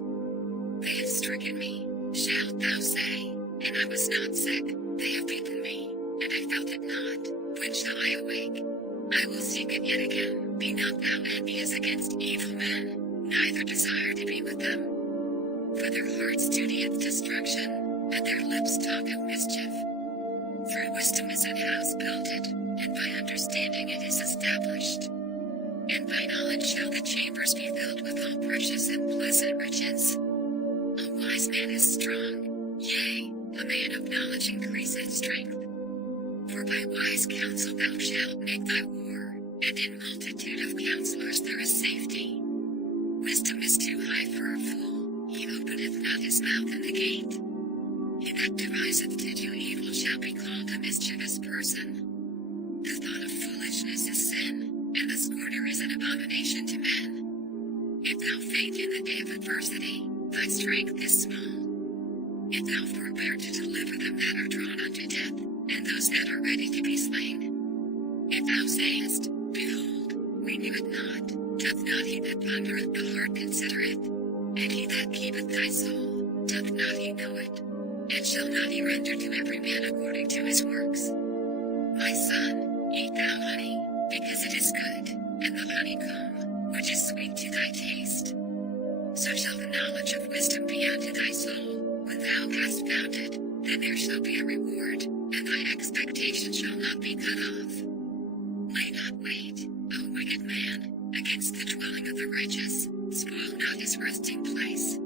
They have stricken me, shalt thou say, and I was not sick. They have beaten me, and I felt it not. When shall I awake? I will seek it yet again. Be not thou envious against evil men, neither desire to be with them. For their heart studieth destruction, and their lips talk of mischief. Through wisdom is an house builded, and by understanding it is established. And by knowledge shall the chambers be filled with all precious and pleasant riches. A wise man is strong, yea, a man of knowledge increaseth strength. For by wise counsel thou shalt make thy war, and in multitude of counselors there is safety. Wisdom is too high for a fool, he openeth not his mouth in the gate. He that deviseth to do evil shall be called a mischievous person. The thought of foolishness is sin, and the scorner is an abomination to men. If thou faint in the day of adversity, thy strength is small. If thou forbear to deliver them that are drawn unto death, and those that are ready to be slain. If thou sayest, Behold, we knew it not, doth not he that pondereth the heart consider it? And he that keepeth thy soul, doth not he know it? And shall not he render to every man according to his works? My son, eat thou honey, because it is good, and the honeycomb, which is sweet to thy taste. So shall the knowledge of wisdom be unto thy soul, when thou hast found it, then there shall be a reward, and thy expectation shall not be cut off. Lay not wait, O wicked man, against the dwelling of the righteous, spoil not his resting place.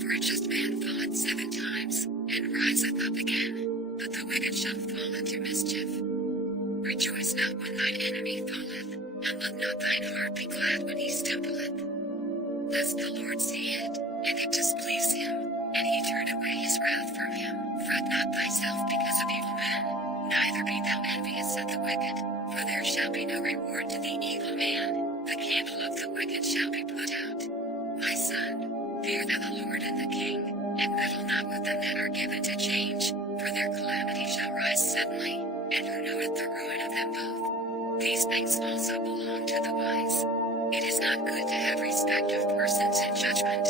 For a just man falleth 7 times, and riseth up again, but the wicked shall fall into mischief. Rejoice not when thine enemy falleth, and let not thine heart be glad when he stumbleth. Lest the Lord see it, and it displease him, and he turn away his wrath from him. Fret not thyself because of evil men, neither be thou envious at the wicked, for there shall be no reward to the evil man. The candle of the wicked shall be put out. My son, fear thou the Lord and the king, and meddle not with them that are given to change, for their calamity shall rise suddenly, and who knoweth the ruin of them both? These things also belong to the wise. It is not good to have respect of persons in judgment.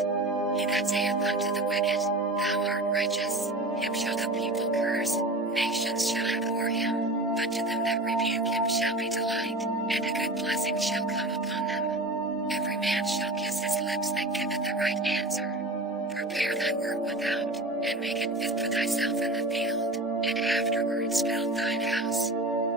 He that saith unto the wicked, Thou art righteous, him shall the people curse, nations shall abhor him, but to them that rebuke him shall be delight, and a good blessing shall come upon them. Every man shall kiss his lips that giveth the right answer. Prepare thy work without, and make it fit for thyself in the field, and afterwards build thine house.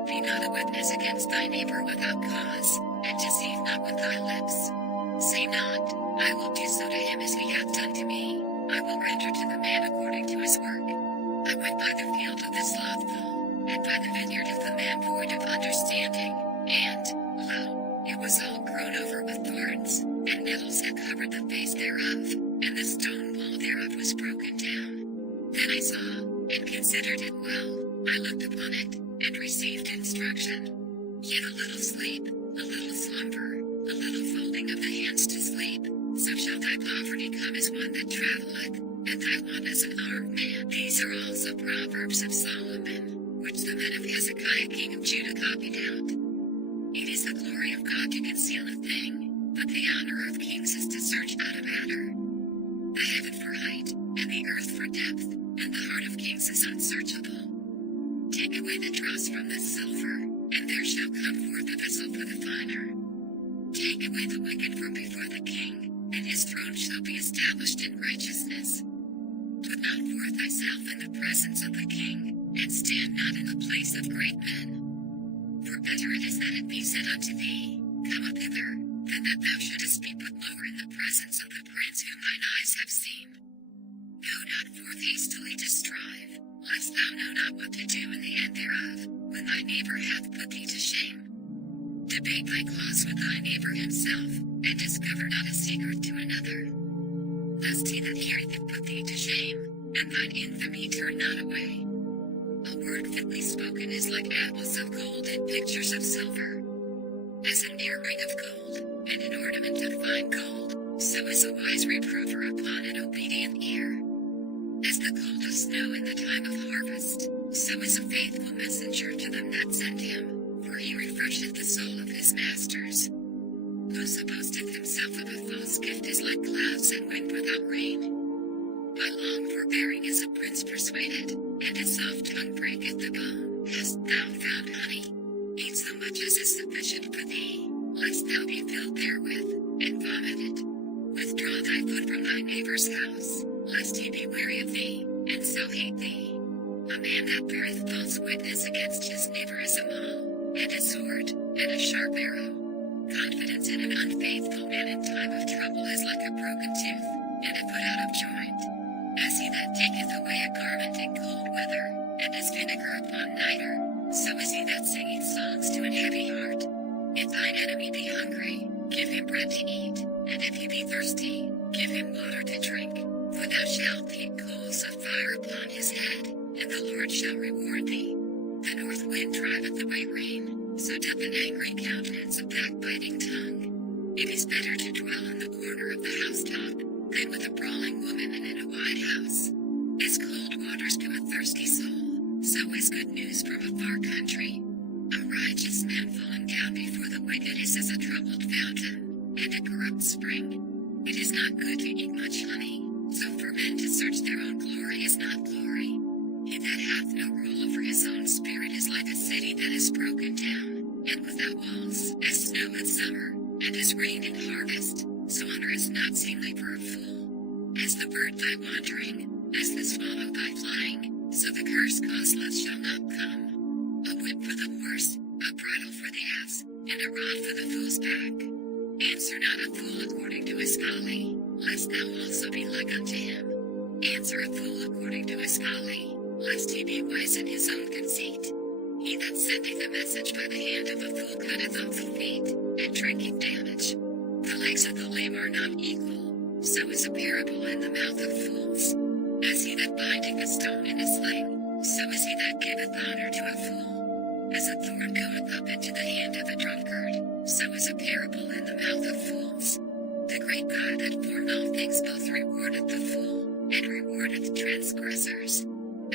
Be not a witness against thy neighbor without cause, and deceive not with thy lips. Say not, I will do so to him as he hath done to me. I will render to the man according to his work. I went by the field of the slothful, and by the vineyard of the man void of understanding, and, lo, it was all grown over with thorns, and nettles had covered the face thereof, and the stone wall thereof was broken down. Then I saw, and considered it well. I looked upon it, and received instruction. Yet a little sleep, a little slumber, a little folding of the hands to sleep, so shall thy poverty come as one that travelleth, and thy want as an armed man. These are also proverbs of Solomon, which the men of Hezekiah king of Judah copied out. It is the glory of God to conceal a thing, but the honor of kings is to search out a matter. The heaven for height, and the earth for depth, and the heart of kings is unsearchable. Take away the dross from the silver, and there shall come forth a vessel for the finer. Take away the wicked from before the king, and his throne shall be established in righteousness. Put not forth thyself in the presence of the king, and stand not in the place of great men. For better it is that it be said unto thee, Come up hither, than that thou shouldest be put lower in the presence of the prince whom thine eyes have seen. Go not forth hastily to strive, lest thou know not what to do in the end thereof, when thy neighbor hath put thee to shame. Debate thy cause with thy neighbor himself, and discover not a secret to another. Lest he that heareth it put thee to shame, and thine infamy turn not away. A word fitly spoken is like apples of gold and pictures of silver. As an earring of gold, and an ornament of fine gold, so is a wise reprover upon an obedient ear. As the cold of snow in the time of harvest, so is a faithful messenger to them that send him, for he refresheth the soul of his masters. Whoso boasteth himself of a false gift is like clouds and wind without rain. By long forbearing is a prince persuaded, and a soft tongue breaketh the bone. Hast thou found honey? Eat so much as is sufficient for thee, lest thou be filled therewith, and vomit it. Withdraw thy foot from thy neighbor's house, lest he be weary of thee, and so hate thee. A man that beareth false witness against his neighbor is a maul, and a sword, and a sharp arrow. Confidence in an unfaithful man in time of trouble is like a broken tooth, and a put out of joint. As he that taketh away a garment in cold weather, and as vinegar upon nitre, so is he that singeth songs to an heavy heart. If thine enemy be hungry, give him bread to eat, and if he be thirsty, give him water to drink. For thou shalt heap coals of fire upon his head, and the Lord shall reward thee. The north wind driveth away rain, so doth an angry countenance a backbiting tongue. It is better to dwell in the corner of the housetop, than with a brawling woman and in a wide house. As cold waters to a thirsty soul, so is good news from a far country. A righteous man falling down before the wicked is as a troubled fountain, and a corrupt spring. It is not good to eat much honey, so for men to search their own glory is not glory. He that hath no rule over his own spirit is like a city that is broken down, and without walls, as snow in summer, and as rain in harvest. So honor is not seemly for a fool. As the bird thy wandering, as the swallow thy flying, so the curse causeless shall not come. A whip for the horse, a bridle for the ass, and a rod for the fool's back. Answer not a fool according to his folly, lest thou also be like unto him. Answer a fool according to his folly, lest he be wise in his own conceit. He that sendeth a message by the hand of a fool cutteth off the feet, and drinking damage. The legs of the lame are not equal, so is a parable in the mouth of fools. As he that bindeth a stone in a sling, so is he that giveth honor to a fool. As a thorn goeth up into the hand of a drunkard, so is a parable in the mouth of fools. The great God that formed all things both rewardeth the fool, and rewardeth transgressors.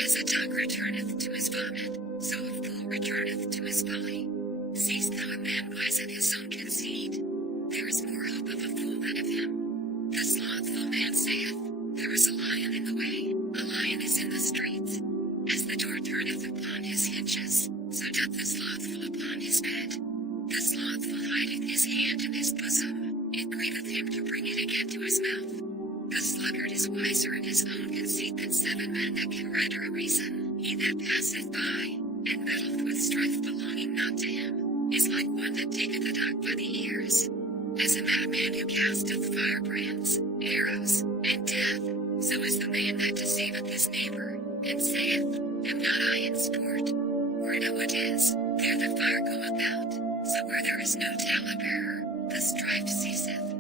As a dog returneth to his vomit, so a fool returneth to his folly. Seest thou a man wise in his own conceit? There is more hope of a fool than of him. The slothful man saith, there is a lion in the way, a lion is in the streets. As the door turneth upon his hinges, so doth the slothful upon his bed. The slothful hideth his hand in his bosom, it grieveth him to bring it again to his mouth. The sluggard is wiser in his own conceit than 7 men that can render a reason. He that passeth by, and meddleth with strife belonging not to him, is like one that taketh a dog by the ears. As a madman who casteth firebrands, arrows, and death, so is the man that deceiveth his neighbor, and saith, am not I in sport? Where no it is, there the fire goeth out, so where there is no talebearer, the strife ceaseth.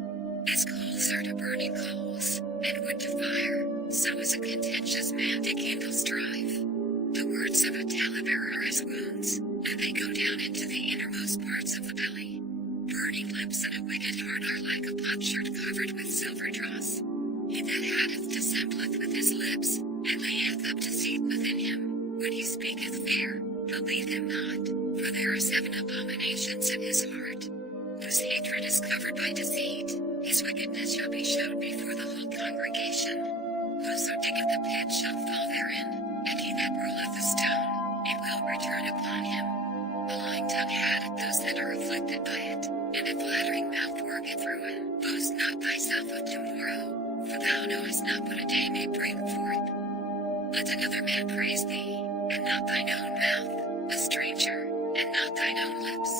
As coals are to burning coals, and wood to fire, so is a contentious man to kindle strife. The words of a talebearer are as wounds, and they go down into the innermost parts of the belly. Burning lips and a wicked heart are like a potsherd covered with silver dross. He that hateth dissembleth with his lips, and layeth up deceit within him. When he speaketh fair, believe him not, for there are 7 abominations in his heart. Whose hatred is covered by deceit, his wickedness shall be showed before the whole congregation. Whoso diggeth a pit shall fall therein, and he that rolleth a stone, it will return upon him. A lying tongue hateth those that are afflicted by it, and a flattering mouth worketh ruin. Boast not thyself of tomorrow, for thou knowest not what a day may bring forth. Let another man praise thee, and not thine own mouth, a stranger, and not thine own lips.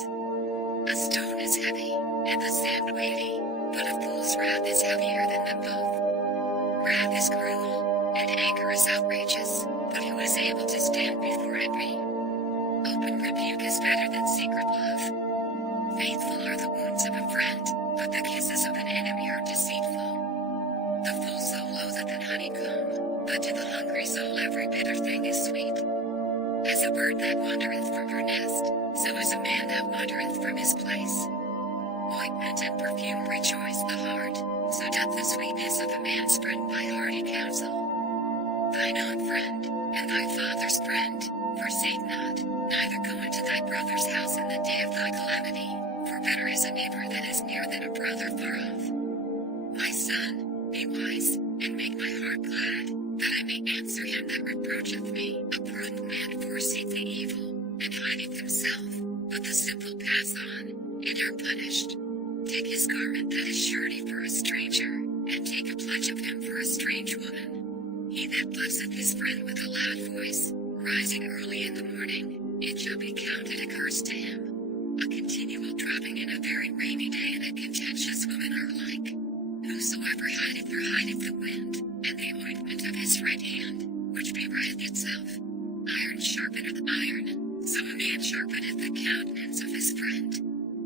A stone is heavy, and the sand weighty, but a fool's wrath is heavier than them both. Wrath is cruel, and anger is outrageous, but who is able to stand before envy? Open rebuke is better than secret love. Faithful are the wounds of a friend, but the kisses of an enemy are deceitful. The full soul loatheth an honeycomb, but to the hungry soul every bitter thing is sweet. As a bird that wandereth from her nest, so is a man that wandereth from his place. Ointment and perfume rejoice the heart, so doth the sweetness of a man spread by hearty counsel. Thine own friend, and thy father's friend, forsake not, neither go into thy brother's house in the day of thy calamity, for better is a neighbor that is near than a brother far off. My son, be wise, and make my heart glad, that I may answer him that reproacheth me. A prudent man foreseeth the evil, and hideth himself, but the simple pass on, and are punished. Take his garment that is surety for a stranger, and take a pledge of him for a strange woman. He that blesseth his friend with a loud voice, rising early in the morning, it shall be counted a curse to him. A continual dropping in a very rainy day and a contentious woman are alike. Whosoever hideth her hideth the wind, and the ointment of his right hand, which bewrayeth itself. Iron sharpeneth iron, so a man sharpeneth the countenance of his friend.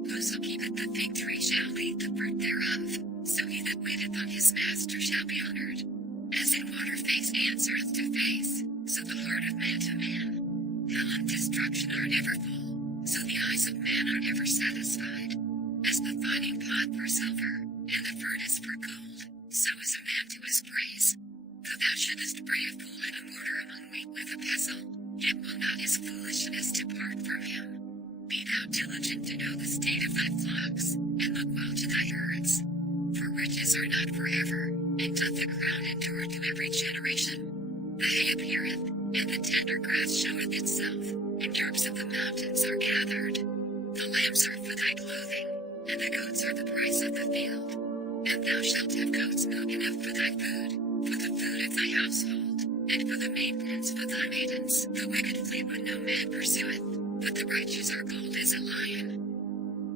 Whoso keepeth the fig tree shall eat the fruit thereof, so he that waiteth on his master shall be honored. As in water face answereth to face, so the heart of man to man. Hell and destruction are never full, so the eyes of man are never satisfied. As the fining pot for silver, and the furnace for gold, so is a man to his praise. Though thou shouldest bray a fool in a mortar among wheat with a pestle, yet will not his foolishness depart from him. Be thou diligent to know the state of thy flocks, and look well to thy herds. For riches are not forever, and doth the crown endure to every generation. The hay appeareth, and the tender grass showeth itself, and herbs of the mountains are gathered. The lambs are for thy clothing, and the goats are the price of the field. And thou shalt have goats' milk enough for thy food, for the food of thy household, and for the maintenance for thy maidens. The wicked flee when no man pursueth, but the righteous are bold as a lion.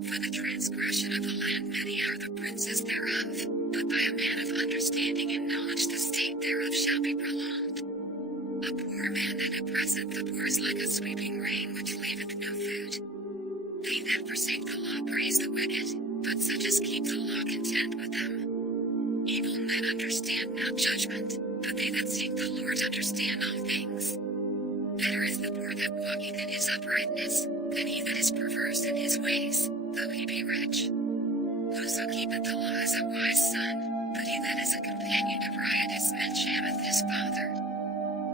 For the transgression of the land many are the princes thereof, but by a man of understanding and knowledge the state thereof shall be prolonged. A poor man that oppresseth the poor is like a sweeping rain which leaveth no food. They that forsake the law praise the wicked, but such as keep the law content with them. Evil men understand not judgment, but they that seek the Lord understand all things. Better is the poor that walketh in his uprightness, than he that is perverse in his ways, though he be rich. Whoso keepeth the law is a wise son, but he that is a companion of riotous men shameth his father.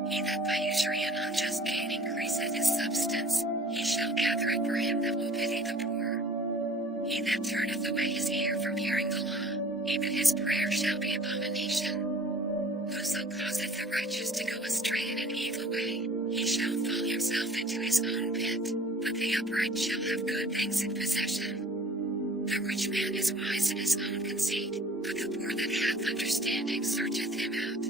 He that by usury and unjust gain increaseth his substance, he shall gather it for him that will pity the poor. He that turneth away his ear from hearing the law, even his prayer shall be abomination. Whoso causeth the righteous to go astray in an evil way, he shall fall himself into his own pit, but the upright shall have good things in possession. The rich man is wise in his own conceit, but the poor that hath understanding searcheth him out.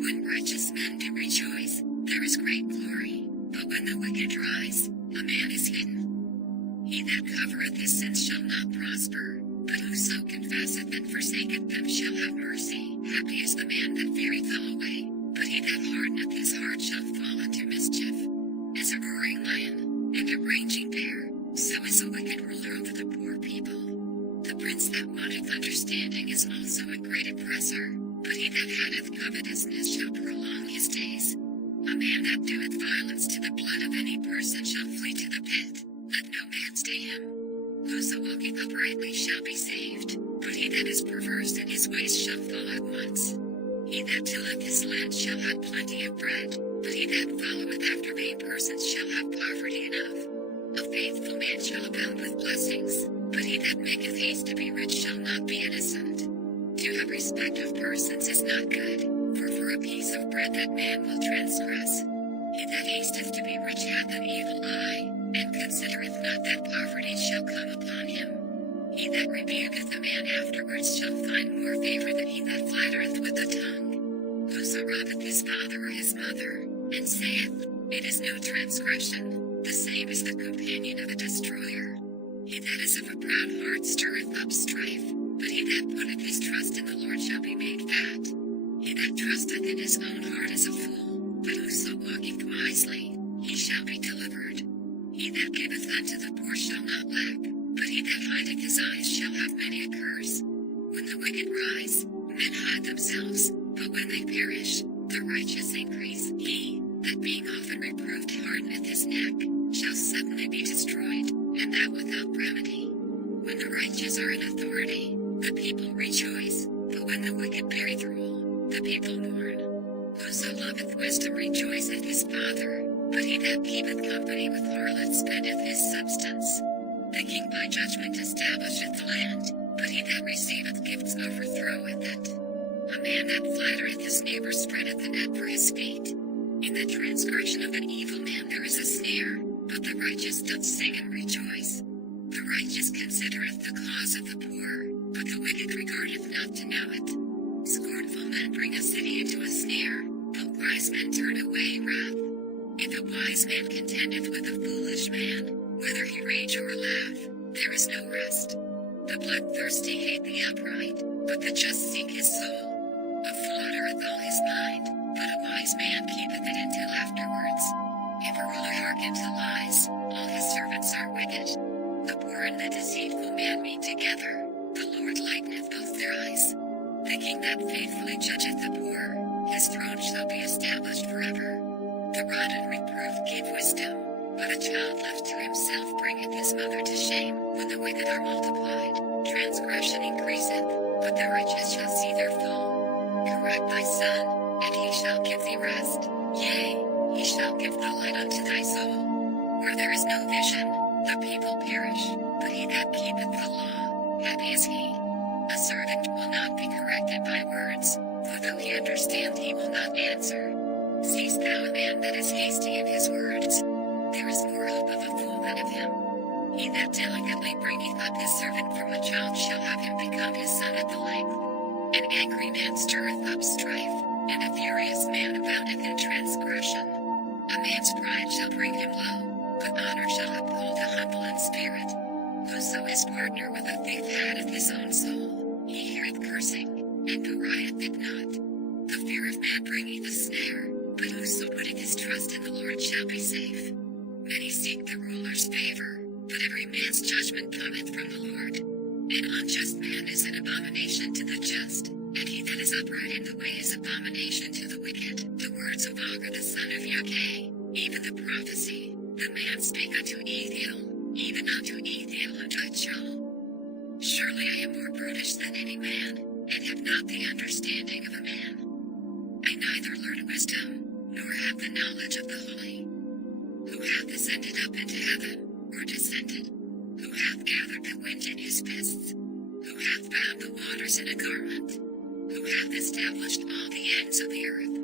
When righteous men do rejoice, there is great glory, but when the wicked rise, a man is hidden. He that covereth his sins shall not prosper, but whoso confesseth and forsaketh them shall have mercy. Happy is the man that feareth always, but he that hardeneth his heart shall fall into mischief. As a roaring lion, and a raging bear, so is a wicked ruler over the poor people. The prince that wanteth understanding is also a great oppressor, but he that hateth covetousness shall prolong his days. A man that doeth violence to the blood of any person shall flee to the pit, let no man stay him. Whoso walketh uprightly shall be saved, but he that is perverse in his ways shall fall at once. He that tilleth his land shall have plenty of bread, but he that followeth after vain persons shall have poverty enough. A faithful man shall abound with blessings, but he that maketh haste to be rich shall not be innocent. To have respect of persons is not good, for a piece of bread that man will transgress. He that hasteth to be rich hath an evil eye, and considereth not that poverty shall come upon him. He that rebuketh a man afterwards shall find more favor than he that flattereth with the tongue. Whoso robbeth his father or his mother, and saith, It is no transgression, the same is the companion of a destroyer. He that is of a proud heart stirreth up strife, but he that putteth his trust in the Lord shall be made fat. He that trusteth in his own heart is a fool, but whoso walketh wisely, he shall be delivered. He that giveth unto the poor shall not lack, but he that hideth his eyes shall have many a curse. When the wicked rise, men hide themselves, but when they perish, the righteous increase. He that being often reproved hardeneth his neck, shall suddenly be destroyed, and that without remedy. When the righteous are in authority, the people rejoice, but when the wicked beareth rule, the people mourn. Whoso loveth wisdom rejoiceth his father, but he that keepeth company with harlots spendeth his substance. The king by judgment establisheth the land, but he that receiveth gifts overthroweth it. A man that flattereth his neighbor spreadeth a net for his feet. In the transgression of an evil man there is a snare, but the righteous doth sing and rejoice. The righteous considereth the cause of the poor, but the wicked regardeth not to know it. Scornful men bring a city into a snare, but wise men turn away wrath. If a wise man contendeth with a foolish man, whether he rage or laugh, there is no rest. The bloodthirsty hate the upright, but the just seek his soul. A fool uttereth all his mind, but a wise man keepeth it until afterwards. If a ruler hearken to lies, all his servants are wicked. The poor and the deceitful man meet together, the Lord lighteneth both their eyes. The king that faithfully judgeth the poor, his throne shall be established forever. The rod and reproof give wisdom, but a child left to himself bringeth his mother to shame. When the wicked are multiplied, transgression increaseth, but the righteous shall see their fall. Correct thy son, and he shall give thee rest. Yea, he shall give the light unto thy soul. Where there is no vision, the people perish, but he that keepeth the law, happy is he. A servant will not be corrected by words, for though he understand he will not answer. Seest thou a man that is hasty in his words? There is more hope of a fool than of him. He that diligently bringeth up his servant from a child shall have him become his son at the length. An angry man stirreth up strife, and a furious man aboundeth in transgression. A man's pride shall bring him low, but honor shall uphold the humble in spirit. Whoso is partner with a thief hateth his own soul. He heareth cursing, and berieth it not. The fear of man bringeth a snare, but whoso putteth his trust in the Lord shall be safe. Many seek the ruler's favor, but every man's judgment cometh from the Lord. An unjust man is an abomination to the just, and he that is upright in the way is abomination to the wicked. The words of Agur the son of Yahweh, even the prophecy, the man spake unto Ethiel, even unto Ethiel and Judgel. Surely I am more brutish than any man, and have not the understanding of a man. I neither learn wisdom, nor have the knowledge of the holy. Who hath ascended up into heaven, or descended? Who hath gathered the wind in his fists? Who hath bound the waters in a garment? Who hath established all the ends of the earth?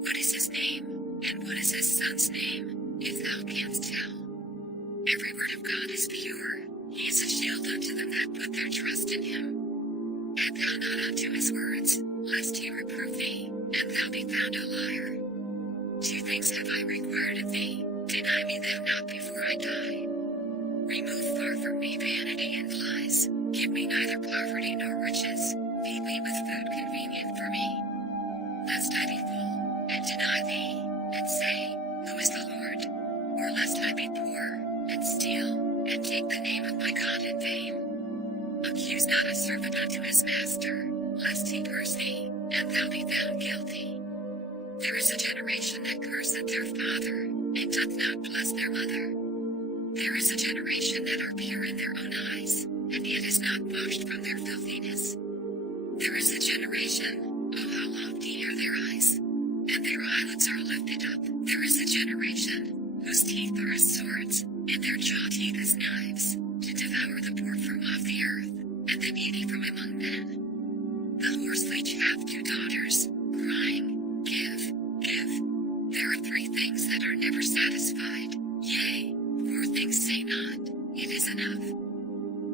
What is his name, and what is his son's name, if thou canst tell? Every word of God is pure, he is a shield unto them that put their trust in him. Add thou not unto his words, lest he reprove thee, and thou be found a liar. 2 things have I required of thee, deny me them not before I die. Remove far from me vanity and lies, give me neither poverty nor riches, feed me with food convenient for me. Lest I be full, and deny thee, and say, Who is the Lord? Or lest I be poor, and steal, and take the name of my God in vain. Accuse not a servant unto his master, lest he curse thee, and thou be found guilty. There is a generation that curseth their father, and doth not bless their mother. There is a generation that are pure in their own eyes, and yet is not washed from their filthiness. There is a generation, oh how lofty are their eyes, and their eyelids are lifted up. There is a generation, whose teeth are as swords, and their jaw teeth as knives, to devour the poor from off the earth, and the needy from among men. The horse leech hath 2 daughters, crying, Give, give. There are 3 things that are never satisfied, yea, 4 things say not, it is enough.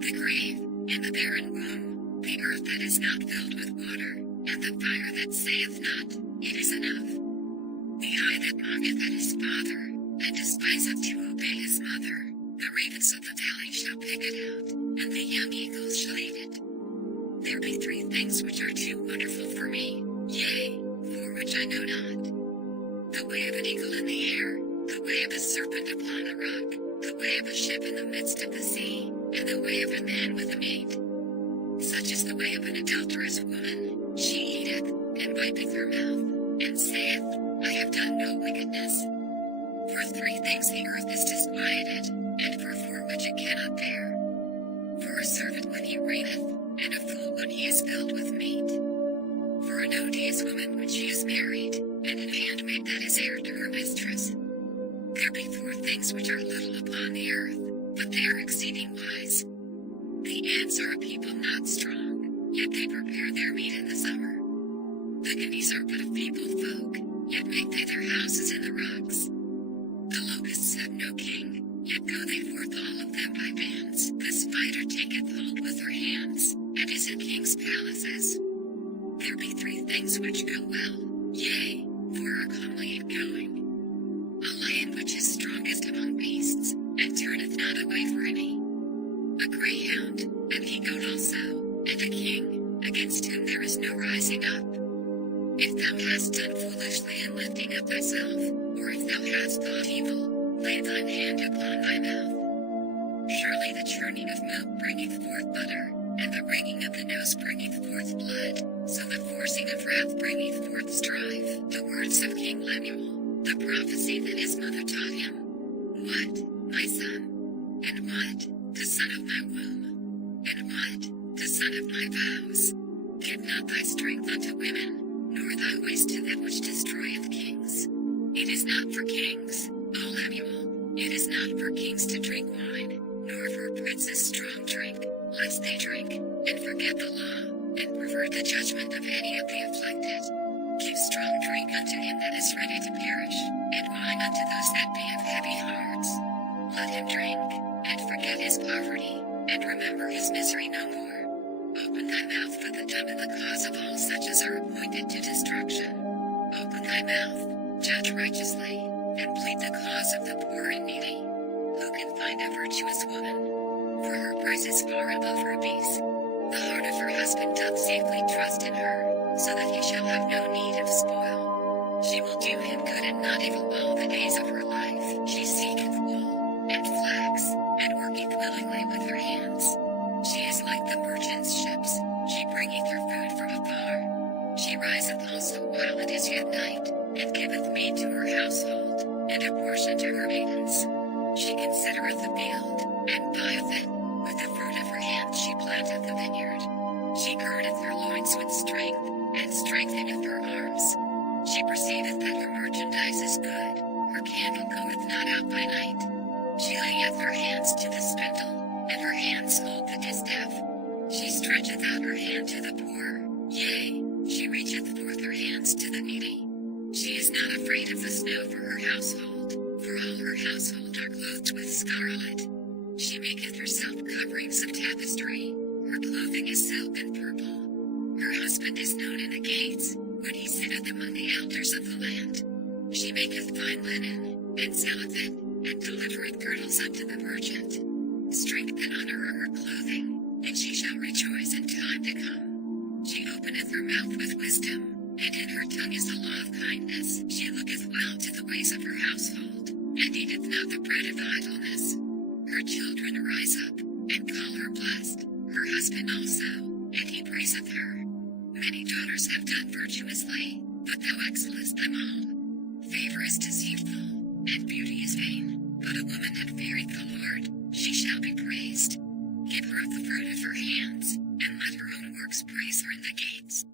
The grave, and the barren womb, the earth that is not filled with water, and the fire that saith not, it is enough. The eye that mocketh at his father, and despiseth to obey his mother, the ravens of the valley shall pick it out, and the young eagles shall eat it. There be 3 things which are too wonderful for me, yea, for which I know not. The way of an eagle in the air, the way of a serpent upon a rock, the way of a ship in the midst of the sea, and the way of a man with a mate. Such is the way of an adulterous woman, she eateth, and wipeth her mouth, and saith, I have done no wickedness. For 3 things the earth is disquieted, and for 4 which it cannot bear. For a servant when he reigneth, and a fool when he is filled with meat. For an odious woman when she is married, and an handmaid that is heir to her mistress. There be 4 things which are little upon the earth, but they are exceeding wise. The ants are a people not strong, yet they prepare their meat in the summer. The guineas are but a feeble folk, yet make they their houses in the rocks. The locusts have no king, yet go they forth all of them by bands. The spider taketh hold with her hands, and is in kings' palaces. There be 3 things which go well, yea, 4 are comely in going. A lion which is strongest among beasts, and turneth not away for any. A greyhound, and he goat also, and a king, against whom there is no rising up. If thou hast done foolishly in lifting up thyself, or if thou hast thought evil, lay thine hand upon thy mouth. Surely the churning of milk bringeth forth butter, and the wringing of the nose bringeth forth blood, so the forcing of wrath bringeth forth strife. The words of King Lemuel, the prophecy that his mother taught him. What, my son? And what, the son of my womb? And what, the son of my vows? Give not thy strength unto women, nor thy waist to them which destroyeth kings. It is not for kings, O Lemuel, it is not for kings to drink wine, nor for princes strong drink, lest they drink, and forget the law, and pervert the judgment of any of the afflicted. Give strong drink unto him that is ready to perish, and wine unto those that be of heavy hearts. Let him drink, and forget his poverty, and remember his misery no more. Open thy mouth for the dumb in the cause of all such as are appointed to destruction. Open thy mouth, judge righteously, and plead the cause of the poor and needy. Who can find a virtuous woman? For her price is far above rubies. The heart of her husband doth safely trust in her, so that he shall have no need of spoil. She will do him good and not evil all the days of her life. She seeketh wool, and flax, and worketh willingly with her hands. She is like the myrtle portion to her maidens. She considereth the field, and buyeth it. With the fruit of her hands she planteth the vineyard. She girdeth her loins with strength, and strengtheneth her arms. She perceiveth that her merchandise is good, her candle goeth not out by night. She layeth her hands to the spindle, and her hands hold the distaff. She stretcheth out her hand to the poor, yea, she reacheth forth her hands to the needy. She is not afraid of the snow for her household, for all her household are clothed with scarlet. She maketh herself coverings of tapestry, her clothing is silk and purple. Her husband is known in the gates, when he sitteth among the elders of the land. She maketh fine linen, and selleth it, and delivereth girdles unto the merchant. Strength and honor are her clothing, and she shall rejoice in time to come. She openeth her mouth with wisdom, and in her tongue is the law of kindness. She looketh well to the ways of her household, and eateth not the bread of idleness. Her children rise up, and call her blessed, her husband also, and he praiseth her. Many daughters have done virtuously, but thou excellest them all. Favor is deceitful, and beauty is vain, but a woman that feareth the Lord, she shall be praised. Give her of the fruit of her hands, and let her own works praise her in the gates.